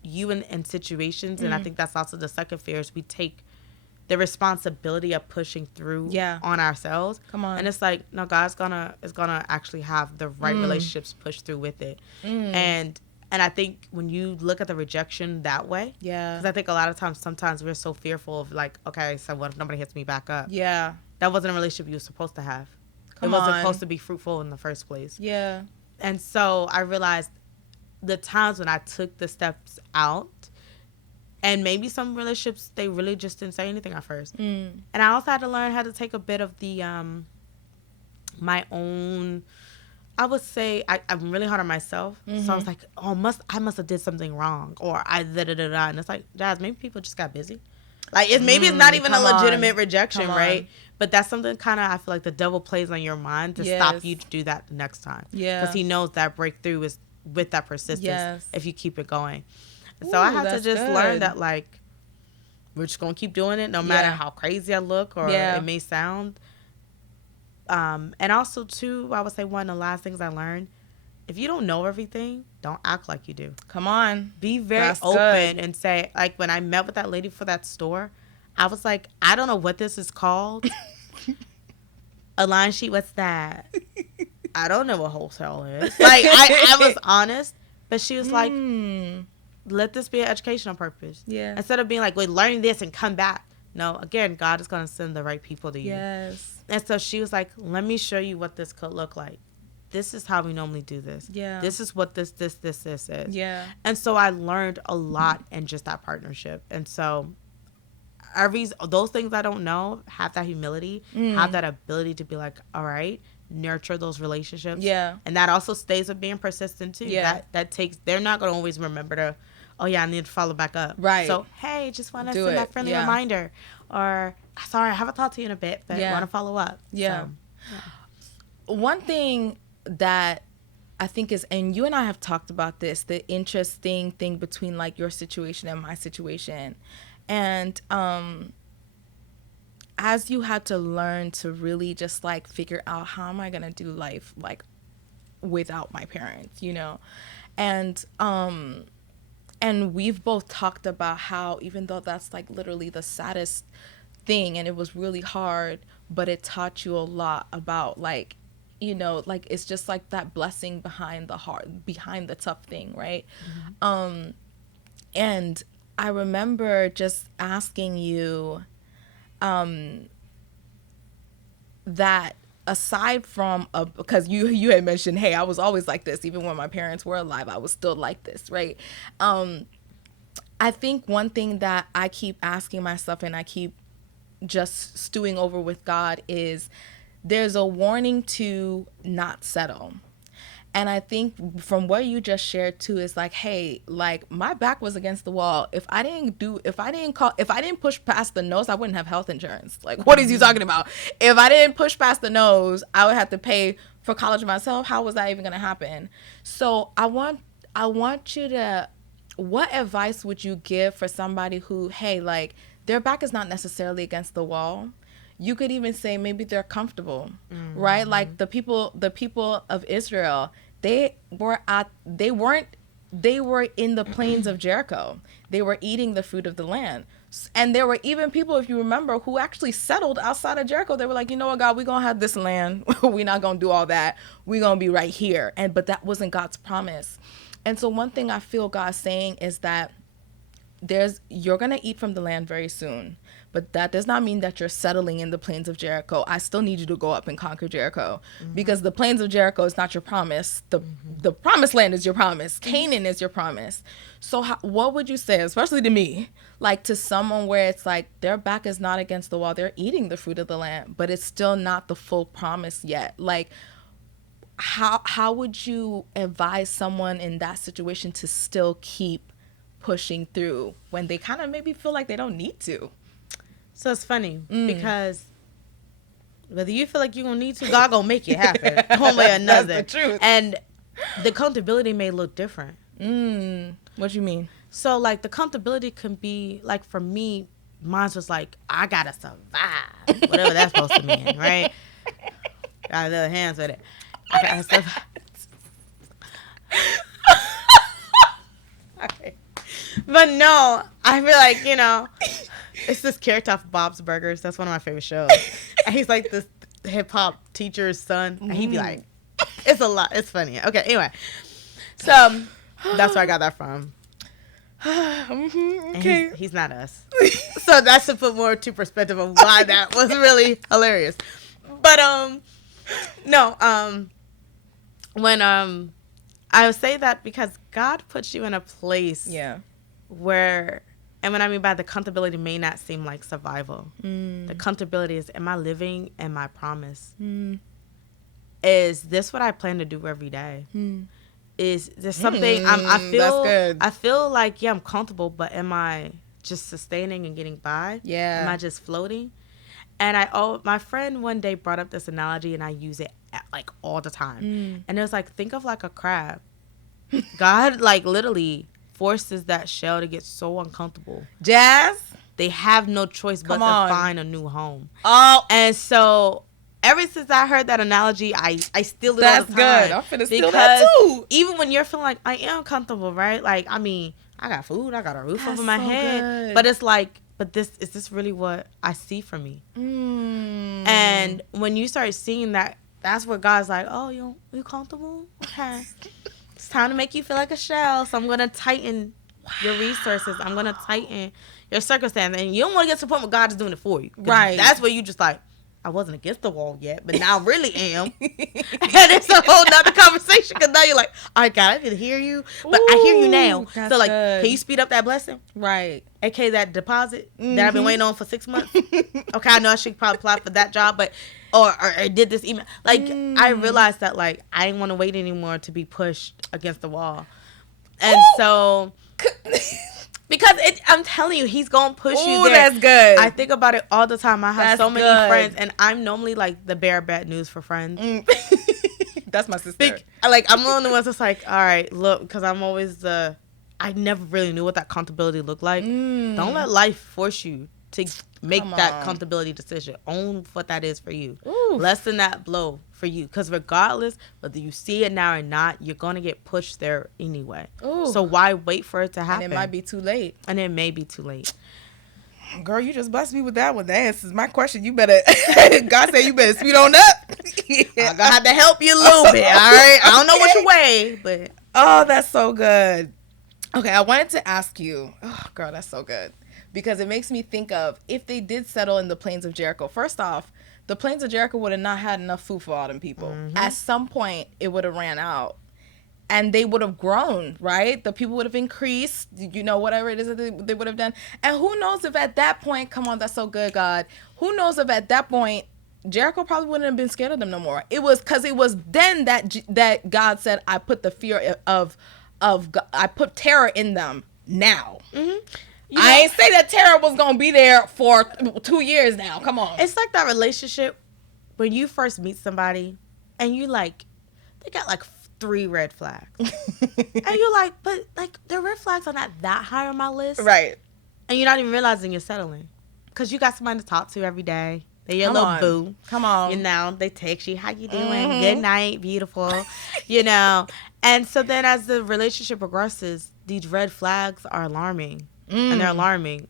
you in situations. And I think that's also the second fear is we take the responsibility of pushing through on ourselves. Come on. And it's like, no, God's is gonna actually have the right relationships push through with it. And I think when you look at the rejection that way, because I think a lot of times, sometimes we're so fearful of, like, okay, so what if nobody hits me back up? Yeah. That wasn't a relationship you were supposed to have. It wasn't supposed to be fruitful in the first place. Yeah. And so I realized the times when I took the steps out, and maybe some relationships, they really just didn't say anything at first. And I also had to learn how to take a bit of the, my own, I would say, I'm really hard on myself. So I was like, oh, I must have did something wrong. Or I da-da-da-da. And it's like, Jazz, maybe people just got busy. Like, maybe it's not even a legitimate rejection, right? But that's something kind of, I feel like the devil plays on your mind to stop you to do that next time. Yeah. Because he knows that breakthrough is with that persistence if you keep it going. So I had to just learn that, like, we're just going to keep doing it no matter how crazy I look or it may sound. And also, too, I would say one of the last things I learned, if you don't know everything, don't act like you do. Come on. Be very open and say, like, when I met with that lady for that store, I was like, I don't know what this is called. A line sheet, what's that? I don't know what wholesale is. Like, I was honest, but she was like, let this be an educational purpose. Yeah. Instead of being like, wait, learning this and come back. No, again, God is going to send the right people to you. Yes. And so she was like, let me show you what this could look like. This is how we normally do this. Yeah. This is what this is. Yeah. And so I learned a lot in just that partnership. And so those things I don't know, have that humility, have that ability to be like, all right, nurture those relationships. Yeah. And that also stays with being persistent too. Yeah. That takes, they're not going to always remember to, oh yeah, I need to follow back up. Right. So, hey, just want to send that friendly reminder. Or, sorry, I haven't talked to you in a bit, but want to follow up. Yeah. So, one thing that I think is, and you and I have talked about this, the interesting thing between, like, your situation and my situation. And as you had to learn to really just, like, figure out how am I going to do life, like, without my parents, you know? And we've both talked about how, even though that's, like, literally the saddest thing and it was really hard, but it taught you a lot about, like, you know, like, it's just like that blessing behind the tough thing, right? And I remember just asking you that aside from, because you had mentioned, hey, I was always like this, even when my parents were alive, I was still like this, right? I think one thing that I keep asking myself and I keep just stewing over with God is there's a warning to not settle. And I think from what you just shared too is like, hey, like, my back was against the wall. If I didn't push past the nose, I wouldn't have health insurance. Like, what is you talking about? If I didn't push past the nose, I would have to pay for college myself. How was that even going to happen? So I want you to, what advice would you give for somebody who, hey, like, their back is not necessarily against the wall. You could even say maybe they're comfortable, right? Like the people of Israel, they were in the plains of Jericho. They were eating the fruit of the land. And there were even people, if you remember, who actually settled outside of Jericho. They were like, you know what, God, we're going to have this land. We're not going to do all that. We're going to be right here. But that wasn't God's promise. And so one thing I feel God saying is that you're going to eat from the land very soon. But that does not mean that you're settling in the plains of Jericho. I still need you to go up and conquer Jericho, because the plains of Jericho is not your promise. The promised land is your promise. Canaan is your promise. So what would you say, especially to me, like to someone where it's like their back is not against the wall, they're eating the fruit of the land, but it's still not the full promise yet? Like, how would you advise someone in that situation to still keep pushing through when they kind of maybe feel like they don't need to? So it's funny because Whether you feel like you're going to need to, God going to make it happen. One way or another. That's the truth. And the comfortability may look different. What you mean? So, like, the comfortability can be, like, for me, mine's was like, I got to survive. Whatever that's supposed to mean, right? Got little hands with it. I got to survive. Okay. But no, I feel like, you know, it's this character off Bob's Burgers. That's one of my favorite shows. And he's like this hip hop teacher's son. And he'd be like, it's a lot. It's funny. Okay, anyway. So that's where I got that from. Okay. He's not us. So that's to put more to perspective of why that was really hilarious. But when I would say that because God puts you in a place where, and what I mean by the comfortability may not seem like survival. The comfortability is, am I living in my promise? Is this what I plan to do every day? Is there something I feel like, yeah, I'm comfortable, but am I just sustaining and getting by? Yeah. Am I just floating? And my friend one day brought up this analogy, and I use it like all the time. And it was like, think of like a crab. God like literally forces that shell to get so uncomfortable. Jazz? They have no choice but to find a new home. Oh. And so ever since I heard that analogy, I steal it all the time. That's good. I'm finna steal that too. Even when you're feeling like, I am comfortable, right? Like, I mean, I got food, I got a roof over my head. Good. But it's like, is this really what I see for me? And when you start seeing that, that's where God's like, oh, you comfortable? Okay. It's time to make you feel like a shell. So I'm going to tighten your resources. I'm going to tighten your circumstance. And you don't want to get to the point where God is doing it for you. Right. That's where you just like, I wasn't against the wall yet, but now I really am. And it's a whole nother conversation because now you're like, all right, God, I didn't hear you, but I hear you now. So, like, can you speed up that blessing? Right. AKA that deposit that I've been waiting on for 6 months. Okay, I know I should probably apply for that job, but, or did this email. Like, I realized that, like, I didn't want to wait anymore to be pushed against the wall. And so... Because I'm telling you, he's going to push you there. That's good. I think about it all the time. I have so many friends, and I'm normally like the bearer of bad news for friends. That's my sister. I'm one of the ones that's like, all right, look, because I'm always I never really knew what that comfortability looked like. Don't let life force you to make that comfortability decision. Own what that is for you. Lessen that blow for you. Because regardless, whether you see it now or not, you're going to get pushed there anyway. So why wait for it to happen? And it might be too late. And it may be too late. Girl, you just blessed me with that one. That answers my question. You better, God said you better speed on up. I'm going to have to help you a little bit, all right? I don't know which way, but. Oh, that's so good. Okay, I wanted to ask you. Oh, girl, that's so good. Because it makes me think of if they did settle in the plains of Jericho. First off, the plains of Jericho would have not had enough food for all them people. At some point, it would have ran out. And they would have grown, right? The people would have increased, whatever it is that they would have done. And who knows if at that point, come on, that's so good, God. Who knows if at that point, Jericho probably wouldn't have been scared of them no more. It was because it was then that God said, I put the fear of I put terror in them now. I ain't say that terror was going to be there for 2 years now. Come on. It's like that relationship when you first meet somebody and you like, they got like 3 red flags. And you're like, but like the red flags are not that high on my list. Right. And you're not even realizing you're settling. Because you got somebody to talk to every day. They're your little boo. Come on. They text you, how you doing? Good night, beautiful. And so then as the relationship progresses, these red flags are alarming. And they're alarming.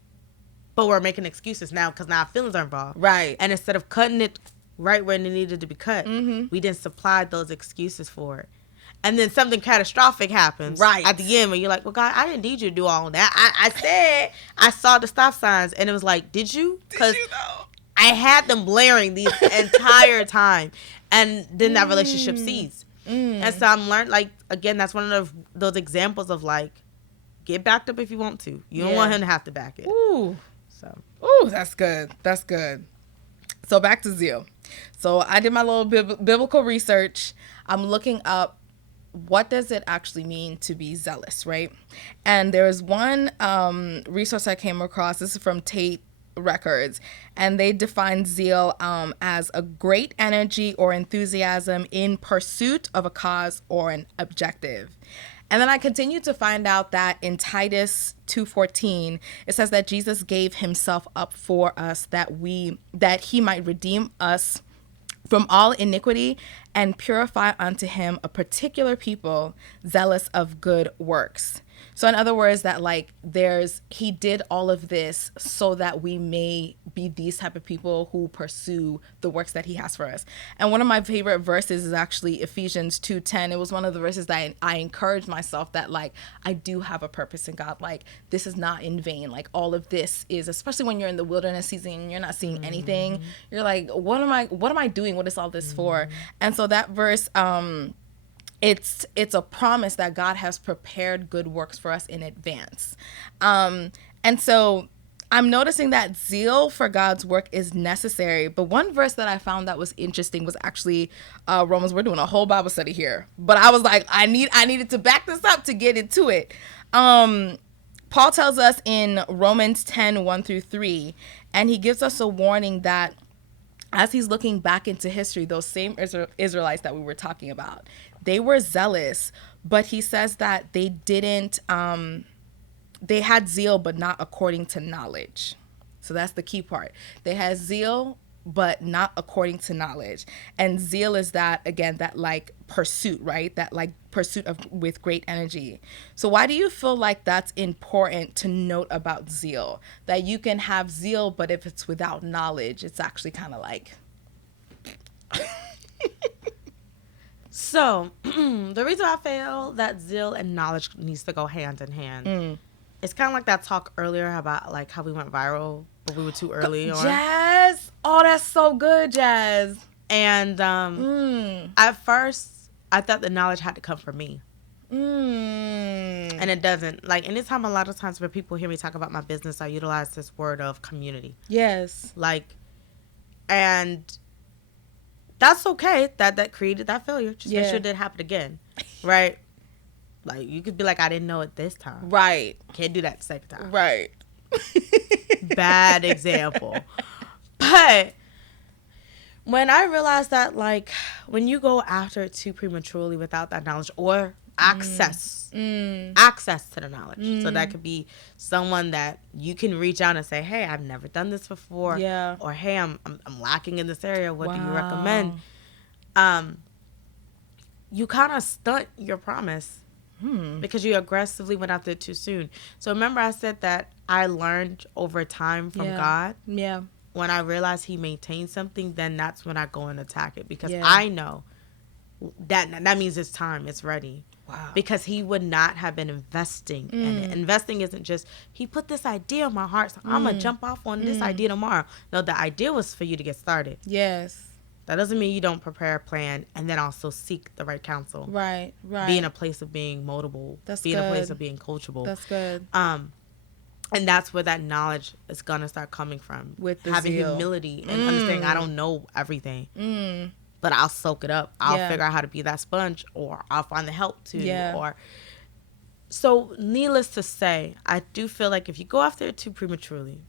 But we're making excuses now because now our feelings are involved. Right. And instead of cutting it right where it needed to be cut, we didn't supply those excuses for it. And then something catastrophic happens at the end where you're like, well, God, I didn't need you to do all of that. I said I saw the stop signs. And it was like, did you? Because I had them blaring the entire time. And then that relationship ceased. And so I'm learned, like, again, that's one of those examples of, like, get backed up if you want to. You don't want him to have to back it. Ooh, that's good. That's good. So back to zeal. So I did my little biblical research. I'm looking up what does it actually mean to be zealous, right? And there's one resource I came across. This is from Tate records, and they define zeal as a great energy or enthusiasm in pursuit of a cause or an objective. And then I continue to find out that in Titus 2:14, it says that Jesus gave himself up for us that he might redeem us from all iniquity and purify unto him a particular people zealous of good works. So in other words, that like he did all of this so that we may be these type of people who pursue the works that he has for us. And one of my favorite verses is actually Ephesians 2:10. It was one of the verses that I encouraged myself that like I do have a purpose in God. Like this is not in vain. Like all of this is, especially when you're in the wilderness season and you're not seeing anything. You're like, what am I doing? What is all this for? And so that verse, it's a promise that God has prepared good works for us in advance. And so I'm noticing that zeal for God's work is necessary. But one verse that I found that was interesting was actually Romans. We're doing a whole Bible study here, but I was like, I needed to back this up to get into it. Paul tells us in Romans 10:1-3, and he gives us a warning that as he's looking back into history, those same Israelites that we were talking about, they were zealous, but he says that they didn't, they had zeal, but not according to knowledge. So that's the key part. They had zeal, but not according to knowledge. And zeal is that, again, that like pursuit, right? That like pursuit with great energy. So why do you feel like that's important to note about zeal? That you can have zeal, but if it's without knowledge, it's actually kind of like... So the reason I feel that zeal and knowledge needs to go hand in hand, it's kind of like that talk earlier about like how we went viral, but we were too early on. Jazz. Oh, that's so good, Jazz. And at first, I thought the knowledge had to come from me. And it doesn't. Like, anytime, a lot of times when people hear me talk about my business, I utilize this word of community. Yes. Like, and that's okay. That created that failure. Just make sure it didn't happen again. Right? Like, you could be like, I didn't know it this time. Right. Can't do that the second time. Right. Bad example. But when I realized that, like, when you go after it too prematurely without that knowledge or access to the knowledge. So that could be someone that you can reach out and say, hey, I've never done this before. Yeah. Or, hey, I'm lacking in this area. What do you recommend? You kind of stunt your promise because you aggressively went after it too soon. So remember I said that I learned over time from God. Yeah. When I realize he maintains something, then that's when I go and attack it. Because I know that means it's time. It's ready. Wow. Because he would not have been investing in it. Investing isn't just, he put this idea in my heart, so I'm going to jump off on this idea tomorrow. No, the idea was for you to get started. Yes. That doesn't mean you don't prepare a plan and then also seek the right counsel. Right. Be in a place of being moldable. Be in a place of being coachable. That's good. And that's where that knowledge is going to start coming from. With the having zeal. humility and understanding I don't know everything. But I'll soak it up. I'll figure out how to be that sponge, or I'll find the help to. Yeah. So needless to say, I do feel like if you go after it too prematurely,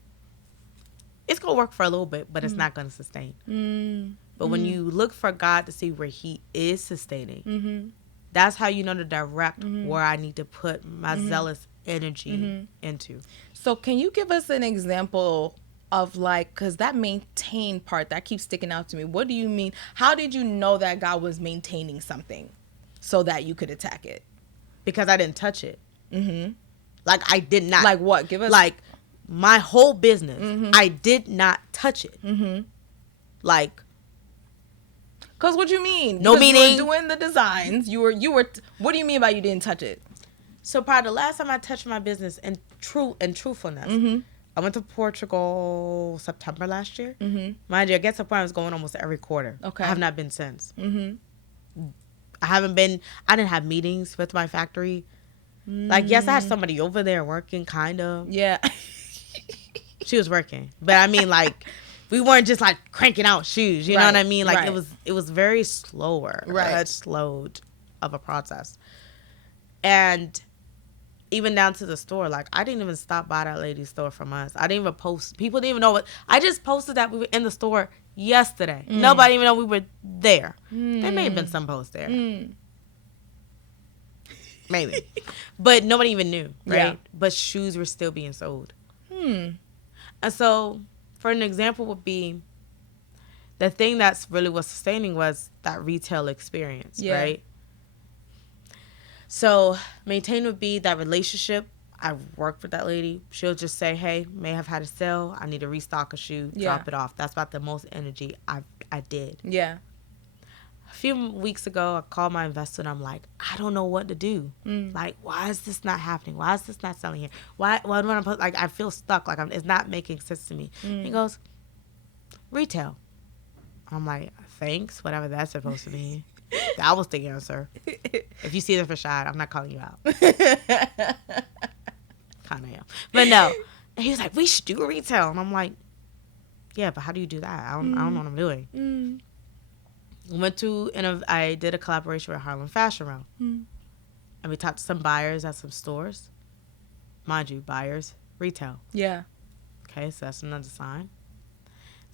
it's going to work for a little bit, but it's not going to sustain. But when you look for God to see where he is sustaining, that's how you know to direct where I need to put my zealous energy into. So can you give us an example of like, because that maintain part, that keeps sticking out to me. What do you mean? How did you know that God was maintaining something so that you could attack it? Because I didn't touch it. Like, I did not. Like what? Give us. Like, my whole business, I did not touch it. Like, because what you mean? No meaning. You were doing the designs. You were. What do you mean by you didn't touch it? So probably the last time I touched my business in truthfulness, I went to Portugal September last year. Mind you, I guess I was going almost every quarter. Okay. I have not been since. I didn't have meetings with my factory. Like, yes, I had somebody over there working, kind of. Yeah. She was working. But I mean, like, we weren't just like cranking out shoes. You know what I mean? Like, it was very slower. Right. Slowed of a process. And even down to the store. Like, I didn't even stop by that lady's store from us. I didn't even post. People didn't even know what. I just posted that we were in the store yesterday. Nobody even know we were there. There may have been some posts there. Maybe. But nobody even knew, right? Yeah. But shoes were still being sold. And so, for an example would be, the thing that's really was sustaining was that retail experience, right? So, maintain would be that relationship. I work with that lady. She'll just say, hey, may have had a sale. I need to restock a shoe. Drop it off. That's about the most energy I did. Yeah. A few weeks ago, I called my investor and I'm like, I don't know what to do. Like, why is this not happening? Why is this not selling here? Why when I'm like, I feel stuck. Like, it's not making sense to me. He goes, retail. I'm like, thanks, whatever that's supposed to mean. That was the answer. If you see this for shot, I'm not calling you out. Kind of am. But no. And he was like, we should do retail. And I'm like, yeah, but how do you do that? I don't know what I'm doing. I did a collaboration with Harlem Fashion Row. And we talked to some buyers at some stores. Mind you, buyers, retail. Yeah. Okay, so that's another sign.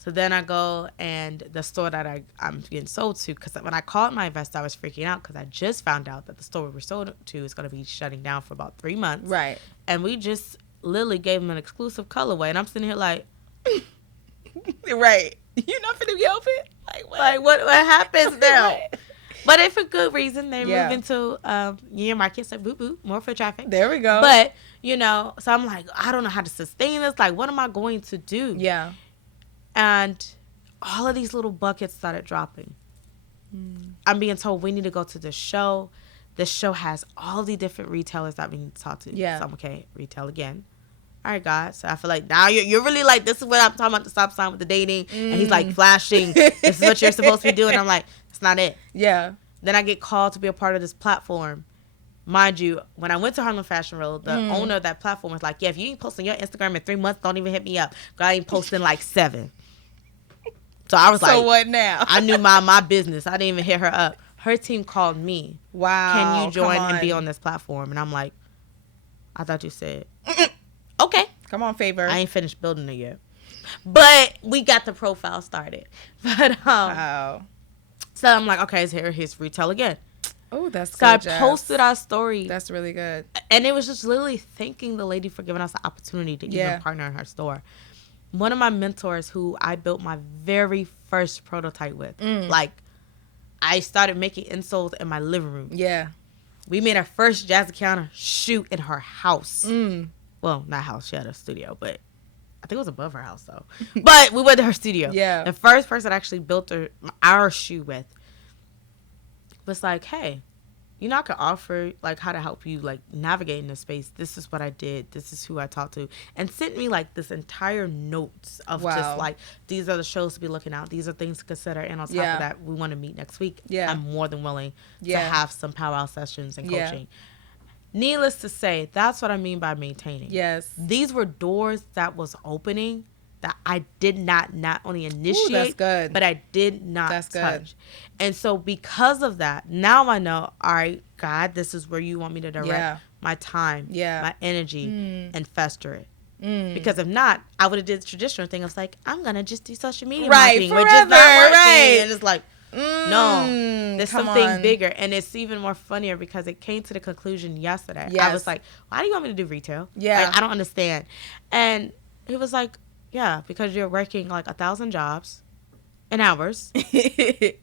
So then I go and the store that I'm getting sold to, because when I called my investor, I was freaking out because I just found out that the store we were sold to is going to be shutting down for about 3 months. Right. And we just literally gave them an exclusive colorway. And I'm sitting here like, right. You're not going to be open? Like what happens now? Right. But it's for good reason. They're moving to Union Market, so boop, boop, more foot traffic. There we go. But, so I'm like, I don't know how to sustain this. Like, what am I going to do? Yeah. And all of these little buckets started dropping. I'm being told we need to go to the show. The show has all the different retailers that we need to talk to. Yeah. So I'm okay, retail again. All right, God. So I feel like now you're really like, this is what I'm talking about, the stop sign with the dating. And he's like flashing. This is what you're supposed to be doing. I'm like, that's not it. Yeah. Then I get called to be a part of this platform. Mind you, when I went to Harlem Fashion Row, the owner of that platform was like, yeah, if you ain't posting your Instagram in 3 months, don't even hit me up. Girl, I ain't posting like 7. So I was like, so what now? I knew my business. I didn't even hit her up. Her team called me. Wow. Can you join and be on this platform? And I'm like, I thought you said, okay. Come on, Favor. I ain't finished building it yet. But we got the profile started. But wow. So I'm like, okay, here's retail again. Oh, that's good. So I posted our story. That's really good. And it was just literally thanking the lady for giving us the opportunity to even partner in her store. One of my mentors who I built my very first prototype with. Like, I started making insoles in my living room. Yeah. We made our first Jazmine Davis shoot in her house. Well, not house. She had a studio, but I think it was above her house, though. But we went to her studio. Yeah. The first person I actually built our shoe with was like, hey, I could offer, like, how to help you, like, navigate in this space. This is what I did. This is who I talked to. And sent me, like, this entire notes of just, like, these are the shows to be looking out. These are things to consider. And on top of that, we want to meet next week. Yeah. I'm more than willing to have some powwow sessions and coaching. Needless to say, that's what I mean by maintaining. Yes. These were doors that was opening that I did not only initiate, that's good. But I did not touch. Good. And so because of that, now I know, all right, God, this is where you want me to direct my time, my energy, and fester it. Because if not, I would have did the traditional thing. I was like, I'm going to just do social media marketing, forever, which is not working. Right. And it's like, no, there's something bigger. And it's even more funnier because it came to the conclusion yesterday. Yes. I was like, why do you want me to do retail? Yeah. Like, I don't understand. And he was like, yeah, because you're working like 1,000 jobs in hours.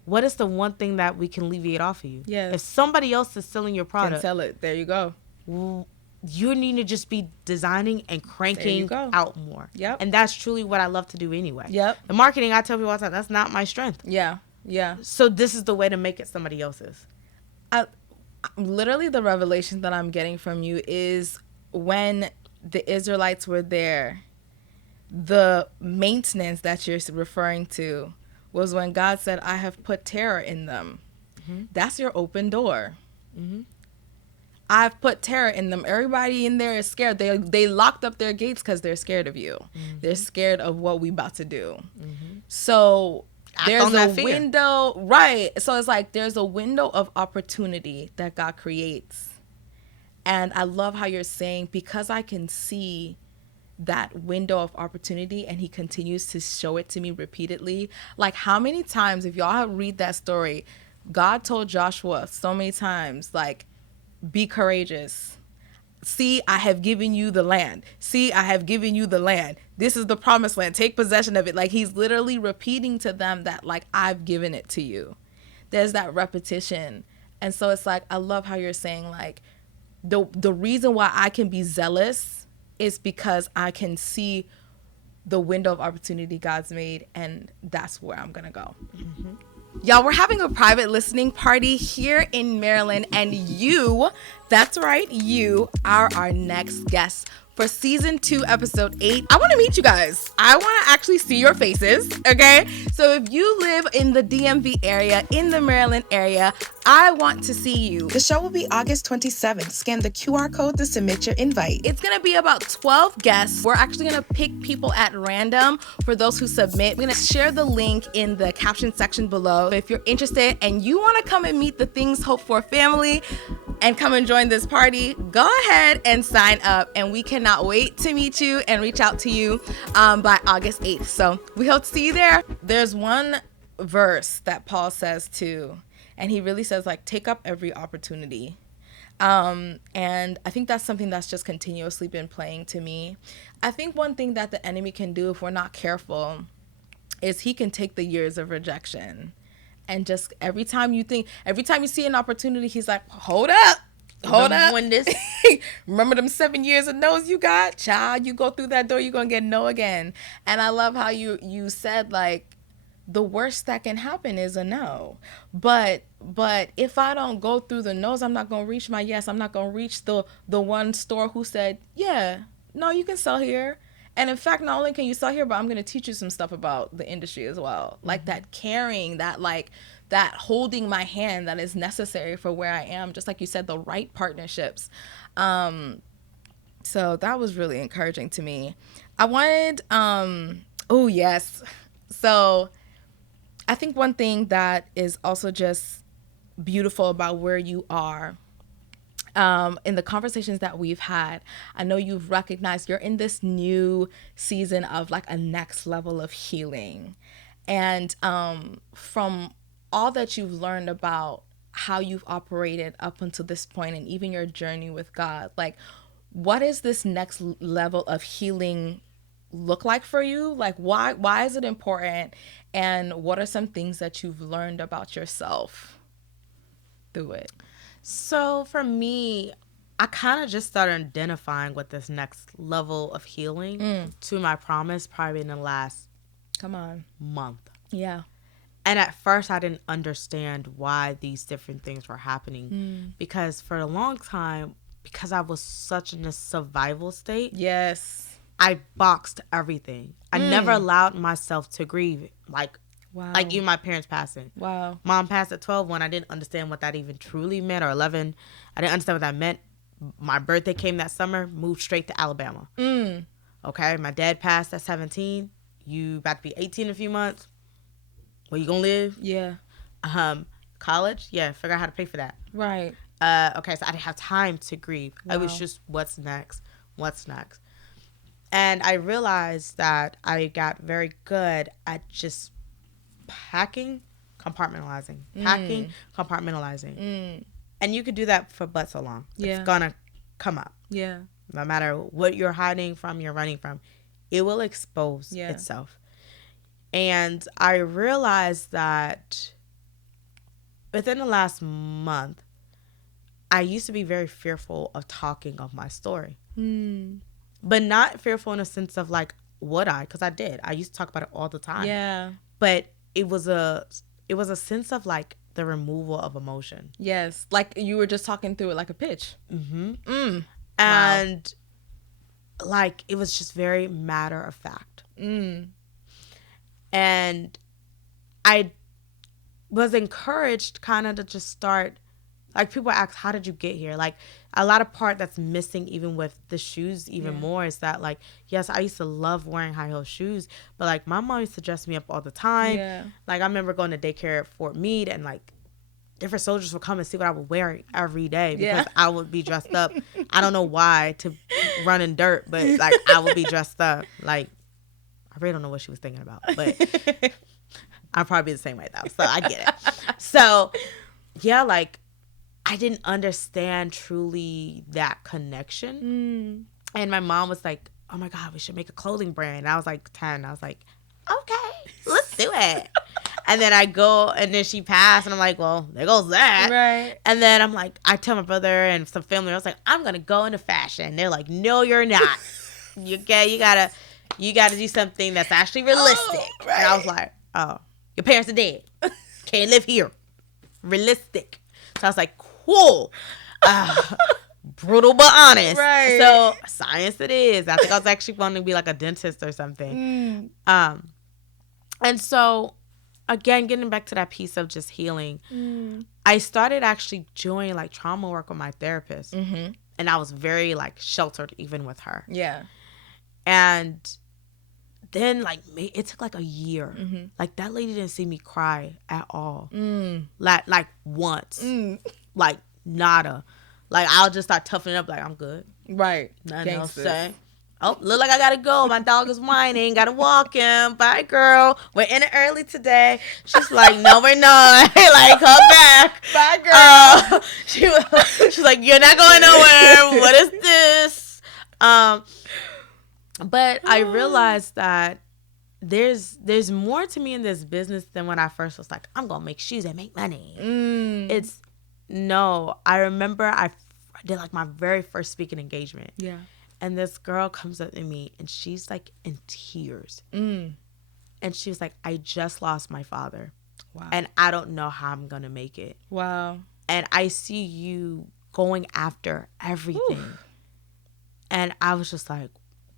What is the one thing that we can alleviate off of you? Yes. If somebody else is selling your product, sell it. There you go. You need to just be designing and cranking out more. Yep. And that's truly what I love to do anyway. Yep. The marketing, I tell people all the time, that's not my strength. Yeah. Yeah. So this is the way to make it somebody else's. Literally, the revelation that I'm getting from you is when the Israelites were there, the maintenance that you're referring to was when God said, I have put terror in them. That's your open door. I've put terror in them. Everybody in there is scared. They locked up their gates because they're scared of you. They're scared of what we about to do. So there's a window, right? So it's like there's a window of opportunity that God creates. And I love how you're saying, because I can see that window of opportunity and he continues to show it to me repeatedly. Like, how many times, if y'all read that story, God told Joshua so many times, like, be courageous. See, I have given you the land. See, I have given you the land. This is the promised land. Take possession of it. Like, he's literally repeating to them that, like, I've given it to you. There's that repetition. And so it's like, I love how you're saying, like, the reason why I can be zealous is because I can see the window of opportunity God's made, and that's where I'm going to go. Mm-hmm. Y'all, we're having a private listening party here in Maryland, and you, that's right, you are our next guest for season 2, episode 8. I want to meet you guys. I want to actually see your faces, okay? So if you live in the DMV area, in the Maryland area, I want to see you. The show will be August 27th. Scan the QR code to submit your invite. It's going to be about 12 guests. We're actually going to pick people at random for those who submit. We're going to share the link in the caption section below. If you're interested and you want to come and meet the Things Hope For family and come and join this party, go ahead and sign up. And we cannot wait to meet you and reach out to you by August 8th. So we hope to see you there. There's one verse that Paul says too, and he really says, like, take up every opportunity. And I think that's something that's just continuously been playing to me. I think one thing that the enemy can do if we're not careful is he can take the years of rejection. And just every time you see an opportunity, he's like, hold up. When this remember them 7 years of no's you got? Child, you go through that door, you're going to get no again. And I love how you said, like, the worst that can happen is a no. But if I don't go through the no's, I'm not going to reach my yes. I'm not going to reach the one store who said, yeah, no, you can sell here. And in fact, not only can you sell here, but I'm going to teach you some stuff about the industry as well. Mm-hmm. Like that caring, that holding my hand that is necessary for where I am. Just like you said, the right partnerships. So that was really encouraging to me. I wanted, oh yes. So I think one thing that is also just beautiful about where you are, in the conversations that we've had, I know you've recognized you're in this new season of like a next level of healing. And from all that you've learned about how you've operated up until this point and even your journey with God, like, what is this next level of healing look like for you? Like, why is it important? And what are some things that you've learned about yourself through it? So for me, I kind of just started identifying with this next level of healing to my promise probably in the last month. Yeah. And at first I didn't understand why these different things were happening because for a long time, because I was such in a survival state. Yes. I boxed everything. I never allowed myself to grieve. Like, wow. Like even my parents passing. Wow. Mom passed at 12 when I didn't understand what that even truly meant, or 11. I didn't understand what that meant. My birthday came that summer, moved straight to Alabama. Okay, my dad passed at 17. You about to be 18 in a few months. Where you gonna live? Yeah. College? Yeah, figure out how to pay for that. Right. Okay, so I didn't have time to grieve. Wow. It was just what's next? And I realized that I got very good at just compartmentalizing. And you could do that for but so long. Yeah. It's gonna come up. Yeah. No matter what you're hiding from, you're running from, it will expose itself. And I realized that within the last month, I used to be very fearful of talking of my story. But not fearful in a sense of like, would I? Because I did. I used to talk about it all the time. Yeah. But it was a sense of like the removal of emotion. Yes. Like you were just talking through it like a pitch. And like it was just very matter of fact. And I was encouraged kind of to just start, like people ask, how did you get here? Like a lot of part that's missing even with the shoes even more is that like, yes, I used to love wearing high heel shoes, but like my mom used to dress me up all the time. Like I remember going to daycare at Fort Meade and like different soldiers would come and see what I would wear every day because I would be dressed up. I don't know why, to run in dirt, but like I would be dressed up. Like, I really don't know what she was thinking about, but I'll probably be the same way though. So I get it. So yeah, like I didn't understand truly that connection. And my mom was like, oh my God, we should make a clothing brand. And I was like 10. I was like, okay, let's do it. And then I go, and then she passed, and I'm like, well, there goes that. Right. And then I'm like, I tell my brother and some family, I was like, I'm going to go into fashion. And they're like, no, you're not. You gotta do something that's actually realistic. Oh, right. And I was like, oh, your parents are dead. Can't live here. Realistic. So I was like, cool. Brutal but honest. Right. So science it is. I think I was actually going to be like a dentist or something. And so, again, getting back to that piece of just healing, I started actually doing like trauma work with my therapist. And I was very like sheltered even with her. Yeah. And then like it took like a year. Like that lady didn't see me cry at all. Like once. Like nada. Like I'll just start toughening up like I'm good. Right. Nothing else to say. Oh, look like I gotta go. My dog is whining. Gotta walk him. Bye, girl. We're in it early today. She's like, no, we're not. Like, come back. Bye, girl. She's like, you're not going nowhere. What is this? But I realized that there's more to me in this business than when I first was like, I'm gonna make shoes and make money. I remember I did like my very first speaking engagement. Yeah. And this girl comes up to me and she's like in tears. And she was like, I just lost my father. Wow. And I don't know how I'm going to make it. Wow. And I see you going after everything. Oof. And I was just like,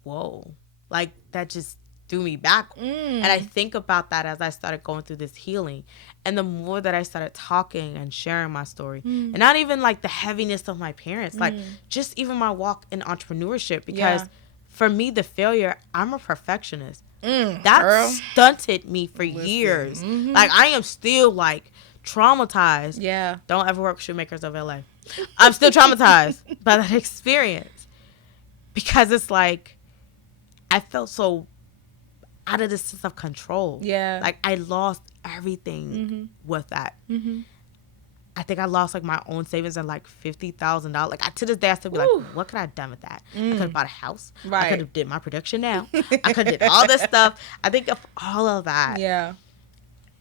whoa. Like that just threw me back. And I think about that as I started going through this healing. And the more that I started talking and sharing my story, and not even like the heaviness of my parents, like just even my walk in entrepreneurship, because for me, the failure, I'm a perfectionist. That stunted me for years. Like I am still like traumatized. Yeah. Don't ever work with shoemakers of LA. I'm still traumatized by that experience because it's like, I felt so out of this sense of control. Yeah. Like I lost everything with that. I think I lost like my own savings of like $50,000. Like to this day I still be like, what could I have done with that? I could have bought a house. Right. I could have did my production now. I could have did all this stuff. I think of all of that. Yeah.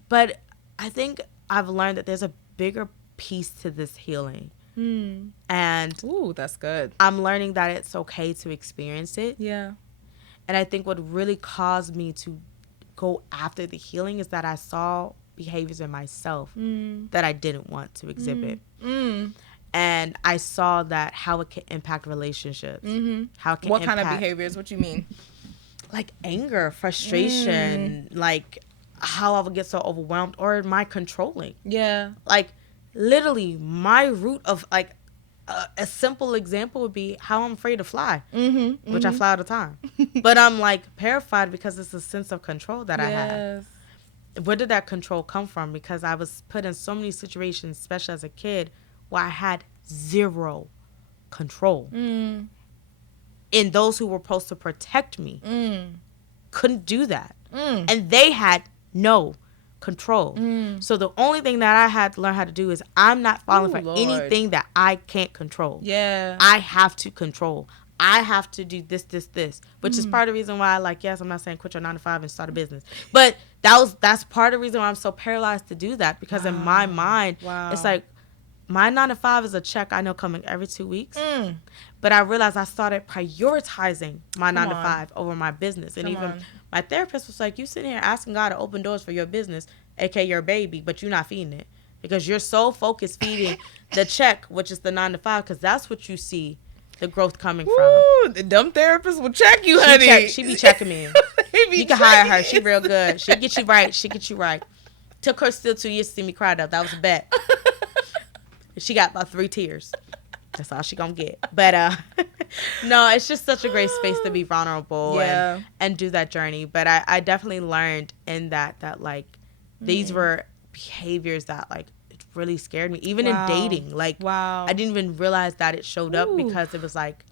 But I think I've learned that there's a bigger piece to this healing. And that's good. I'm learning that it's okay to experience it. Yeah. And I think what really caused me to go after the healing is that I saw behaviors in myself that I didn't want to exhibit. And I saw that how it can impact relationships. How it can What kind of behaviors? What you mean? Like anger, frustration, like how I would get so overwhelmed, or my controlling. Yeah. Like literally my root of like a simple example would be how I'm afraid to fly, which I fly all the time. But I'm like terrified because it's a sense of control that I have. Where did that control come from? Because I was put in so many situations, especially as a kid, where I had zero control. And those who were supposed to protect me couldn't do that. And they had no control. So the only thing that I had to learn how to do is I'm not falling for anything that I can't control. Yeah. I have to control. I have to do this, which is part of the reason why, like, yes, I'm not saying quit your 9 to 5 and start a business, but that's part of the reason why I'm so paralyzed to do that, because in my mind, it's like my 9 to 5 is a check I know coming every 2 weeks. But I realized I started prioritizing my 9 to 5 over my business. And even my therapist was like, you sitting here asking God to open doors for your business, aka your baby, but you're not feeding it because you're so focused feeding the check, which is the 9 to 5, because that's what you see the growth coming from. The dumb therapist will check you, honey. She be checking me. You can hire her. She real good. She'll get you right. Took her still 2 years to see me cry though. That was a bet. She got about 3 tears. That's all she gonna get. But no, it's just such a great space to be vulnerable and do that journey. But I definitely learned in that like these were behaviors that like really scared me. Even in dating, like, I didn't even realize that it showed up because it was like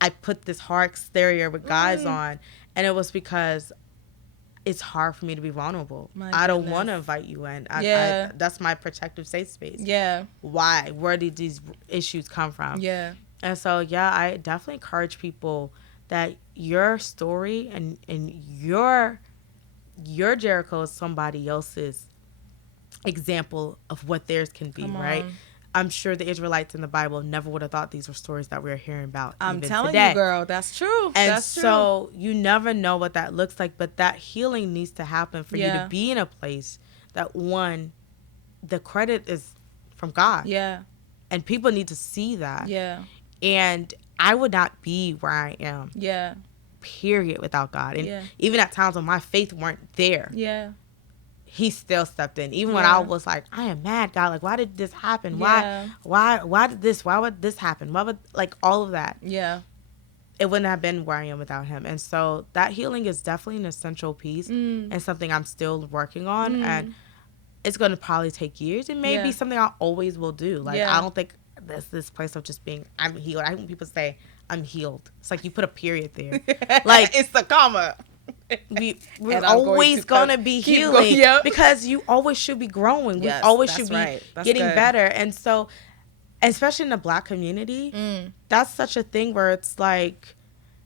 I put this hard exterior with guys on, and it was because it's hard for me to be vulnerable. I don't want to invite you in. I that's my protective safe space. Yeah. Why? Where did these issues come from? Yeah. And so, yeah, I definitely encourage people that your story and your Jericho is somebody else's example of what theirs can be, right? I'm sure the Israelites in the Bible never would have thought these were stories that we're hearing about. I'm telling today. You, girl, that's true. And that's so you never know what that looks like, but that healing needs to happen for you to be in a place that, one, the credit is from God. Yeah. And people need to see that. Yeah. And I would not be where I am. Yeah. Period, without God. And even at times when my faith weren't there. Yeah. He still stepped in. Even when I was like, I am mad, God. Like, why did this happen? Why would this happen? Why would, like, all of that? Yeah. It wouldn't have been where I am without him. And so that healing is definitely an essential piece and something I'm still working on. And it's going to probably take years. It may be something I always will do. Like, I don't think there's this place of just being, I'm healed. I hate when people say, I'm healed. It's like you put a period there. Like, it's the comma. We're always going to be healing because you always should be growing. We always should be getting better. And so, especially in the Black community, that's such a thing where it's like,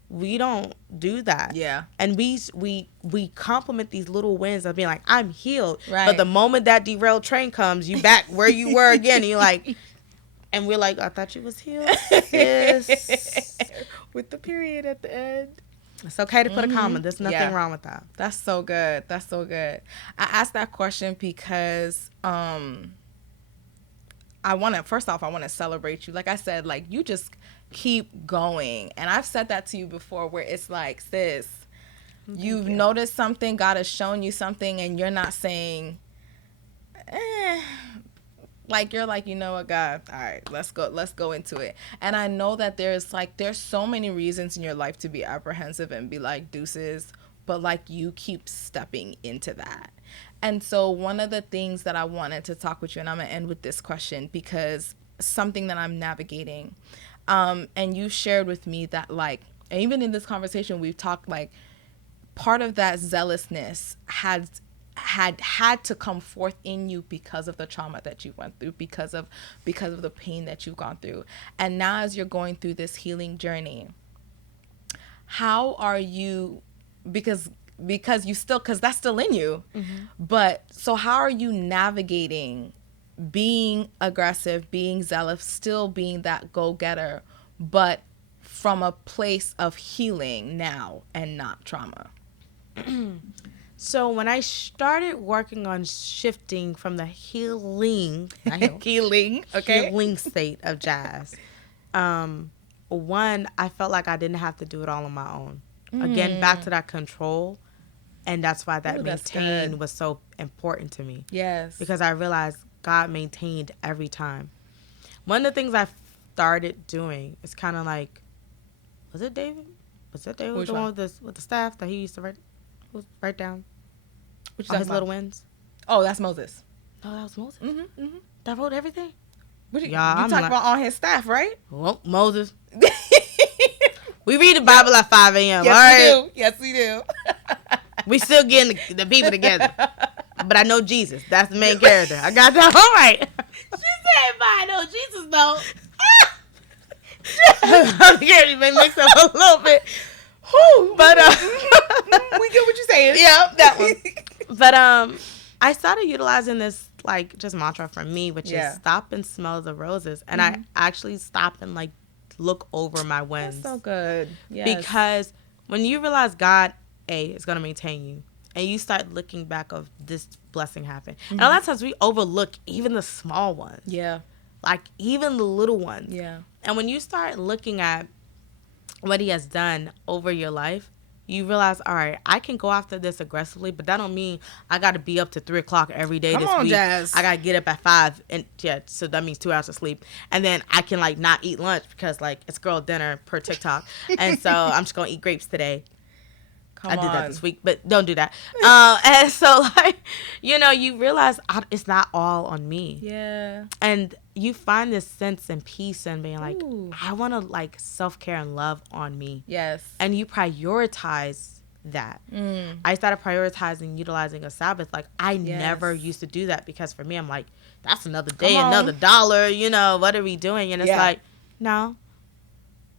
we don't do that. Yeah. And we compliment these little wins of being like, I'm healed. Right. But the moment that derailed train comes, you back where you were again. And you're like, and we're like, I thought you was healed. Yes. With the period at the end. It's okay to put a comma. There's nothing wrong with that. That's so good. That's so good. I asked that question because first off, I want to celebrate you. Like I said, like, you just keep going. And I've said that to you before where it's like, sis, you've noticed something, God has shown you something, and you're not saying, like, you're like, you know what, God, all right, let's go into it. And I know that there's so many reasons in your life to be apprehensive and be like, deuces, but like, you keep stepping into that. And so one of the things that I wanted to talk with you, and I'm gonna end with this question because something that I'm navigating, and you shared with me that, like, and even in this conversation we've talked, like, part of that zealousness had to come forth in you because of the trauma that you went through, because of the pain that you've gone through. And now as you're going through this healing journey, how are you, because that's still in you, but so how are you navigating being aggressive, being zealous, still being that go-getter, but from a place of healing now and not trauma? So when I started working on shifting from the healing state of Jazz, one, I felt like I didn't have to do it all on my own. Again, back to that control, and that's why that maintain was so important to me. Yes. Because I realized God maintained every time. One of the things I started doing is kind of like, was it David? Was that David the one with the staff that he used to write down all his little wins? Oh, that's Moses. Oh, that was Moses. That wrote everything. You talking about on his staff, right? Well, Moses. We read the Bible at 5 a.m. Yes, we do. We still getting the people together. But I know Jesus. That's the main character. I got that all right. She said, "But I know Jesus, though." I'm scared you may mix up a little bit. But we get what you're saying. Yeah, that one. But I started utilizing this, like, just mantra for me, which is stop and smell the roses. And I actually stop and, like, look over my wins. That's so good. Yes. Because when you realize God, is going to maintain you, and you start looking back of this blessing happen. And a lot of times we overlook even the small ones. Yeah. Like, even the little ones. Yeah. And when you start looking at what he has done over your life, you realize, all right, I can go after this aggressively, but that don't mean I got to be up to 3 o'clock every day this week. Jazz. I got to get up at 5, and so that means 2 hours of sleep. And then I can, like, not eat lunch because, like, it's girl dinner per TikTok. And so I'm just going to eat grapes today. I did that this week, but don't do that. And so, like, you realize it's not all on me. Yeah. And you find this sense and peace in being like, I want to, like, self-care and love on me. Yes. And you prioritize that. I started prioritizing utilizing a Sabbath. Like, I never used to do that because for me, I'm like, that's another day, another dollar, what are we doing? And it's like, no,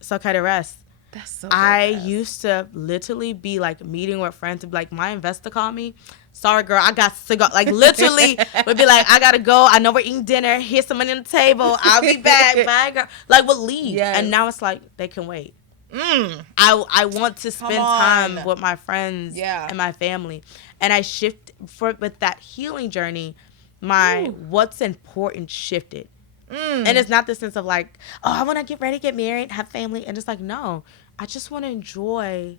it's okay to rest. That's so I used to literally be like meeting with friends and be like, my investor called me. Sorry, girl, I got to go. Like, literally would be like, I got to go. I know we're eating dinner. Here's some money on the table. I'll be back. Bye, girl. Like, we'll leave. Yes. And now it's like, they can wait. I want to spend time with my friends and my family. And I shift with that healing journey, what's important shifted. And it's not the sense of like, oh, I want to get ready, get married, have family. And it's like, no, I just want to enjoy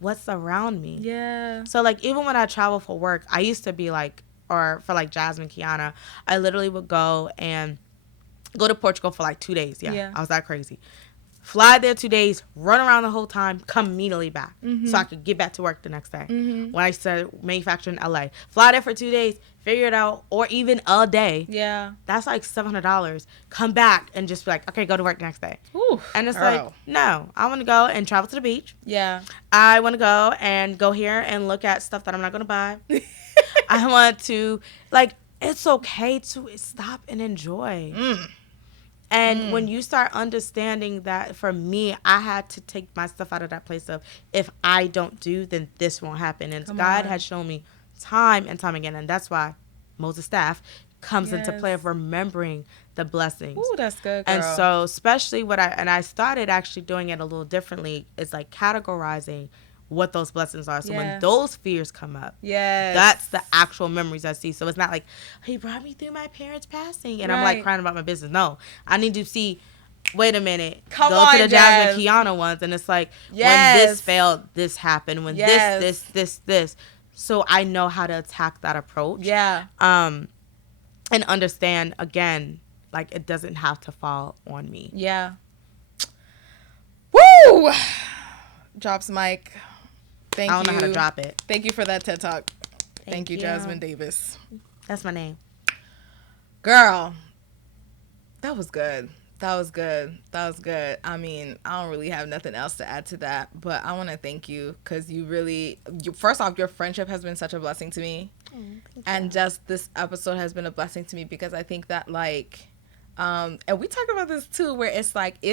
what's around me. Yeah. So like, even when I travel for work, I used to be like, or for like Jazmine, Kiana, I literally would go to Portugal for like 2 days. Yeah. I was that crazy. Fly there 2 days, run around the whole time, come immediately back so I could get back to work the next day. When I started manufacturing in LA. Fly there for 2 days, figure it out, or even a day. Yeah. That's like $700. Come back and just be like, okay, go to work the next day. Ooh, and it's like, no, I want to go and travel to the beach. Yeah. I want to go here and look at stuff that I'm not going to buy. I want to, like, it's okay to stop and enjoy. And when you start understanding that, for me, I had to take myself out of that place of, if I don't do, then this won't happen. And God had shown me time and time again. And that's why Moses staff comes into play of remembering the blessings. Ooh, that's good, girl. And so, especially I started actually doing it a little differently. It's like categorizing what those blessings are. So when those fears come up, that's the actual memories I see. So it's not like, he brought me through my parents passing and I'm like crying about my business. No, I need to see, wait a minute, go to the Jazmine Kiana ones, and it's like, when this failed, this happened, when this. So I know how to attack that approach. And understand, again, like, it doesn't have to fall on me. Woo! Drops mic. Thank you. I don't know how to drop it. Thank you for that TED Talk. Thank you, Jazmine Davis. That's my name. Girl, that was good. That was good. I mean, I don't really have nothing else to add to that, but I want to thank you because first off, your friendship has been such a blessing to me. And just this episode has been a blessing to me because I think that, like, and we talk about this too, where it's like,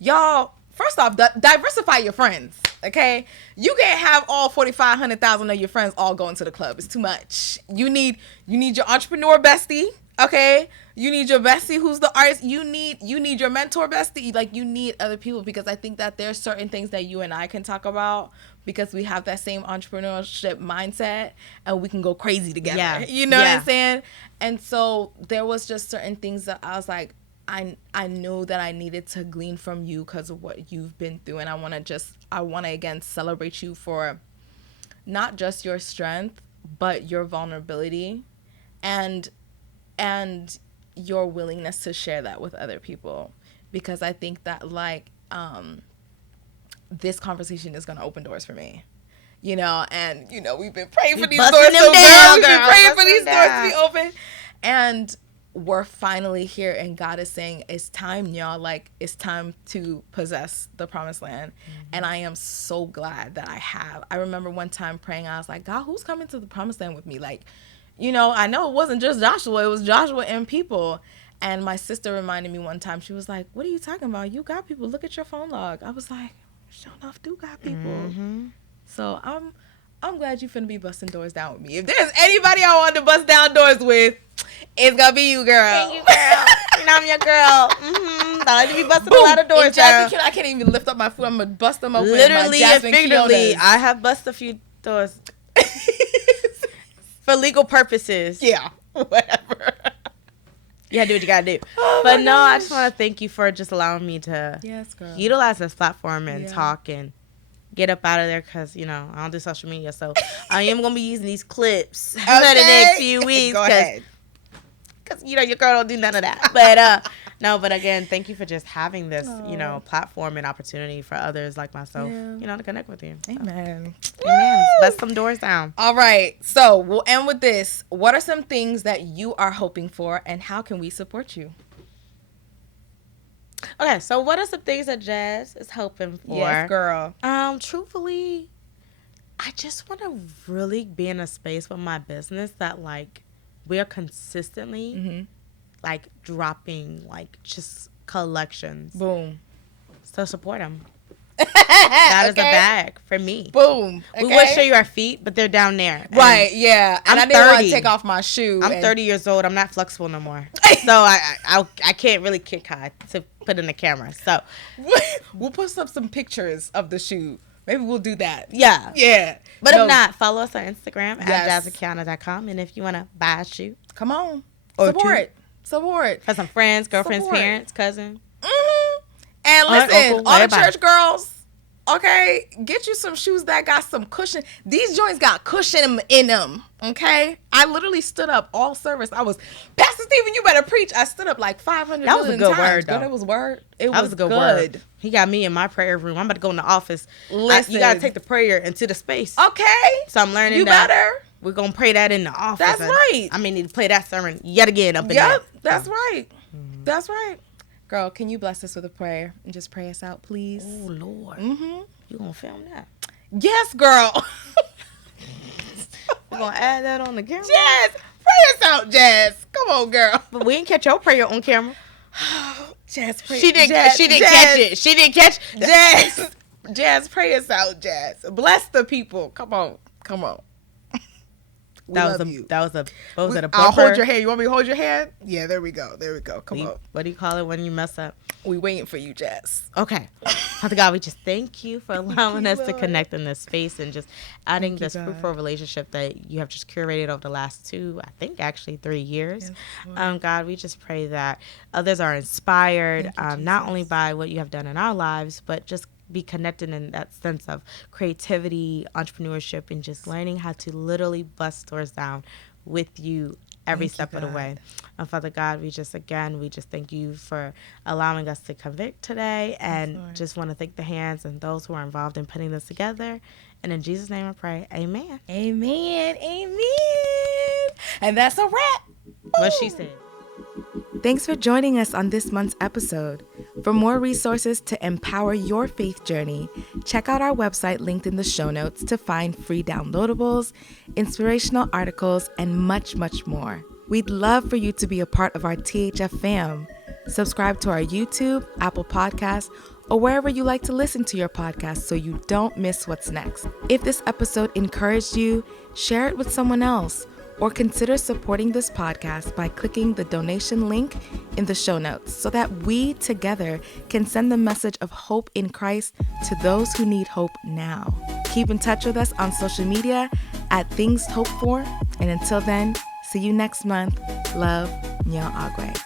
y'all, first off, diversify your friends, okay? You can't have all 100,000 of your friends all going to the club. It's too much. You need your entrepreneur bestie, okay? You need your bestie who's the artist. You need your mentor bestie. Like, you need other people, because I think that there's certain things that you and I can talk about because we have that same entrepreneurship mindset and we can go crazy together. Yeah. You know what I'm saying? And so there was just certain things that I was like, I knew that I needed to glean from you because of what you've been through. And I want to again celebrate you for not just your strength, but your vulnerability and your willingness to share that with other people. Because I think that, like, this conversation is going to open doors for me. And, we've been praying for these doors so bad. We've been praying for these doors to be open. And we're finally here, and God is saying, it's time, y'all. Like, it's time to possess the promised land. And I am so glad that I remember one time praying, I was like, God, who's coming to the promised land with me? Like, I know it wasn't just Joshua, it was Joshua and people. And my sister reminded me one time, she was like, what are you talking about? You got people. Look at your phone log. I was like, sure enough, do got people. So I'm glad you finna be busting doors down with me. If there's anybody I want to bust down doors with, it's gonna be you, girl. Thank you, girl. I'm your girl. I like to be busting a lot of doors down. I can't even lift up my foot. I'm gonna bust them open. Literally and figuratively, I have busted a few doors for legal purposes. Yeah, whatever. You gotta do what you gotta do. But no, I just want to thank you for just allowing me to utilize this platform and talk and get up out of there, because I don't do social media, so I am gonna be using these clips for the next few weeks. Go ahead. Because your girl don't do none of that. But No, but again, thank you for just having this, platform and opportunity for others like myself, to connect with you. Amen. Amen. Bust some doors down. All right. So we'll end with this. What are some things that you are hoping for, and how can we support you? Okay, so what are some things that Jazz is hoping for? Yes, girl. Truthfully, I just want to really be in a space with my business that, like, we're consistently, like, dropping, like, just collections. Boom. So support them. That is a bag for me. Boom. Okay. We would show you our feet, but they're down there. Right, yeah. And I didn't want to take off my shoe. I'm 30 years old. I'm not flexible no more. So I can't really kick high to put in the camera. So we'll post up some pictures of the shoe. Maybe we'll do that. Yeah. Yeah. But if not, follow us on Instagram at jazmine.com. And if you want to buy a shoe, come on. Or Support. For some friends, girlfriends, parents, cousins. And listen, uncle, all everybody. the church girls, okay, get you some shoes that got some cushion. These joints got cushion in them, okay? I literally stood up all service. I was, Pastor Stephen, you better preach. I stood up like 500 That was a million good times. word, though. That was word. That was a good word. He got me in my prayer room. I'm about to go in the office. Listen. You got to take the prayer into the space. Okay. So I'm learning you that. better. We're going to pray that in the office. That's right. I may need to play that sermon yet again up in there. Yep, that's right. That's right. Girl, can you bless us with a prayer and just pray us out, please? Oh, Lord. You going to film that? Yes, girl. We're going to add that on the camera? Jazz, pray us out, Jazz. Come on, girl. But we didn't catch your prayer on camera. Jazz, pray. She didn't catch it. She didn't catch Jazz. Jazz, pray us out, Jazz. Bless the people. Come on. What was a bumper? I'll hold your hand. You want me to hold your hand? Yeah, there we go. Come on. What do you call it when you mess up? We waiting for you, Jazz. Okay. Father God, we just thank you for allowing us to connect in this space and just adding this fruitful relationship that you have just curated over the last 3 years. Yes, God, we just pray that others are inspired, not only by what you have done in our lives, but just be connected in that sense of creativity, entrepreneurship, and just learning how to literally bust doors down with you every step of the way. Father God, we just thank you for allowing us to convict today, and just want to thank the hands and those who are involved in putting this together. And in Jesus' name I pray, amen. Amen. And that's a wrap. What she said. Thanks for joining us on this month's episode. For more resources to empower your faith journey, check out our website linked in the show notes to find free downloadables, inspirational articles, and much, much more. We'd love for you to be a part of our THF fam. Subscribe to our YouTube, Apple Podcasts, or wherever you like to listen to your podcast so you don't miss what's next. If this episode encouraged you, share it with someone else, or consider supporting this podcast by clicking the donation link in the show notes so that we together can send the message of hope in Christ to those who need hope now. Keep in touch with us on social media at Things Hope For, and until then, see you next month. Love, Nyo Agwe.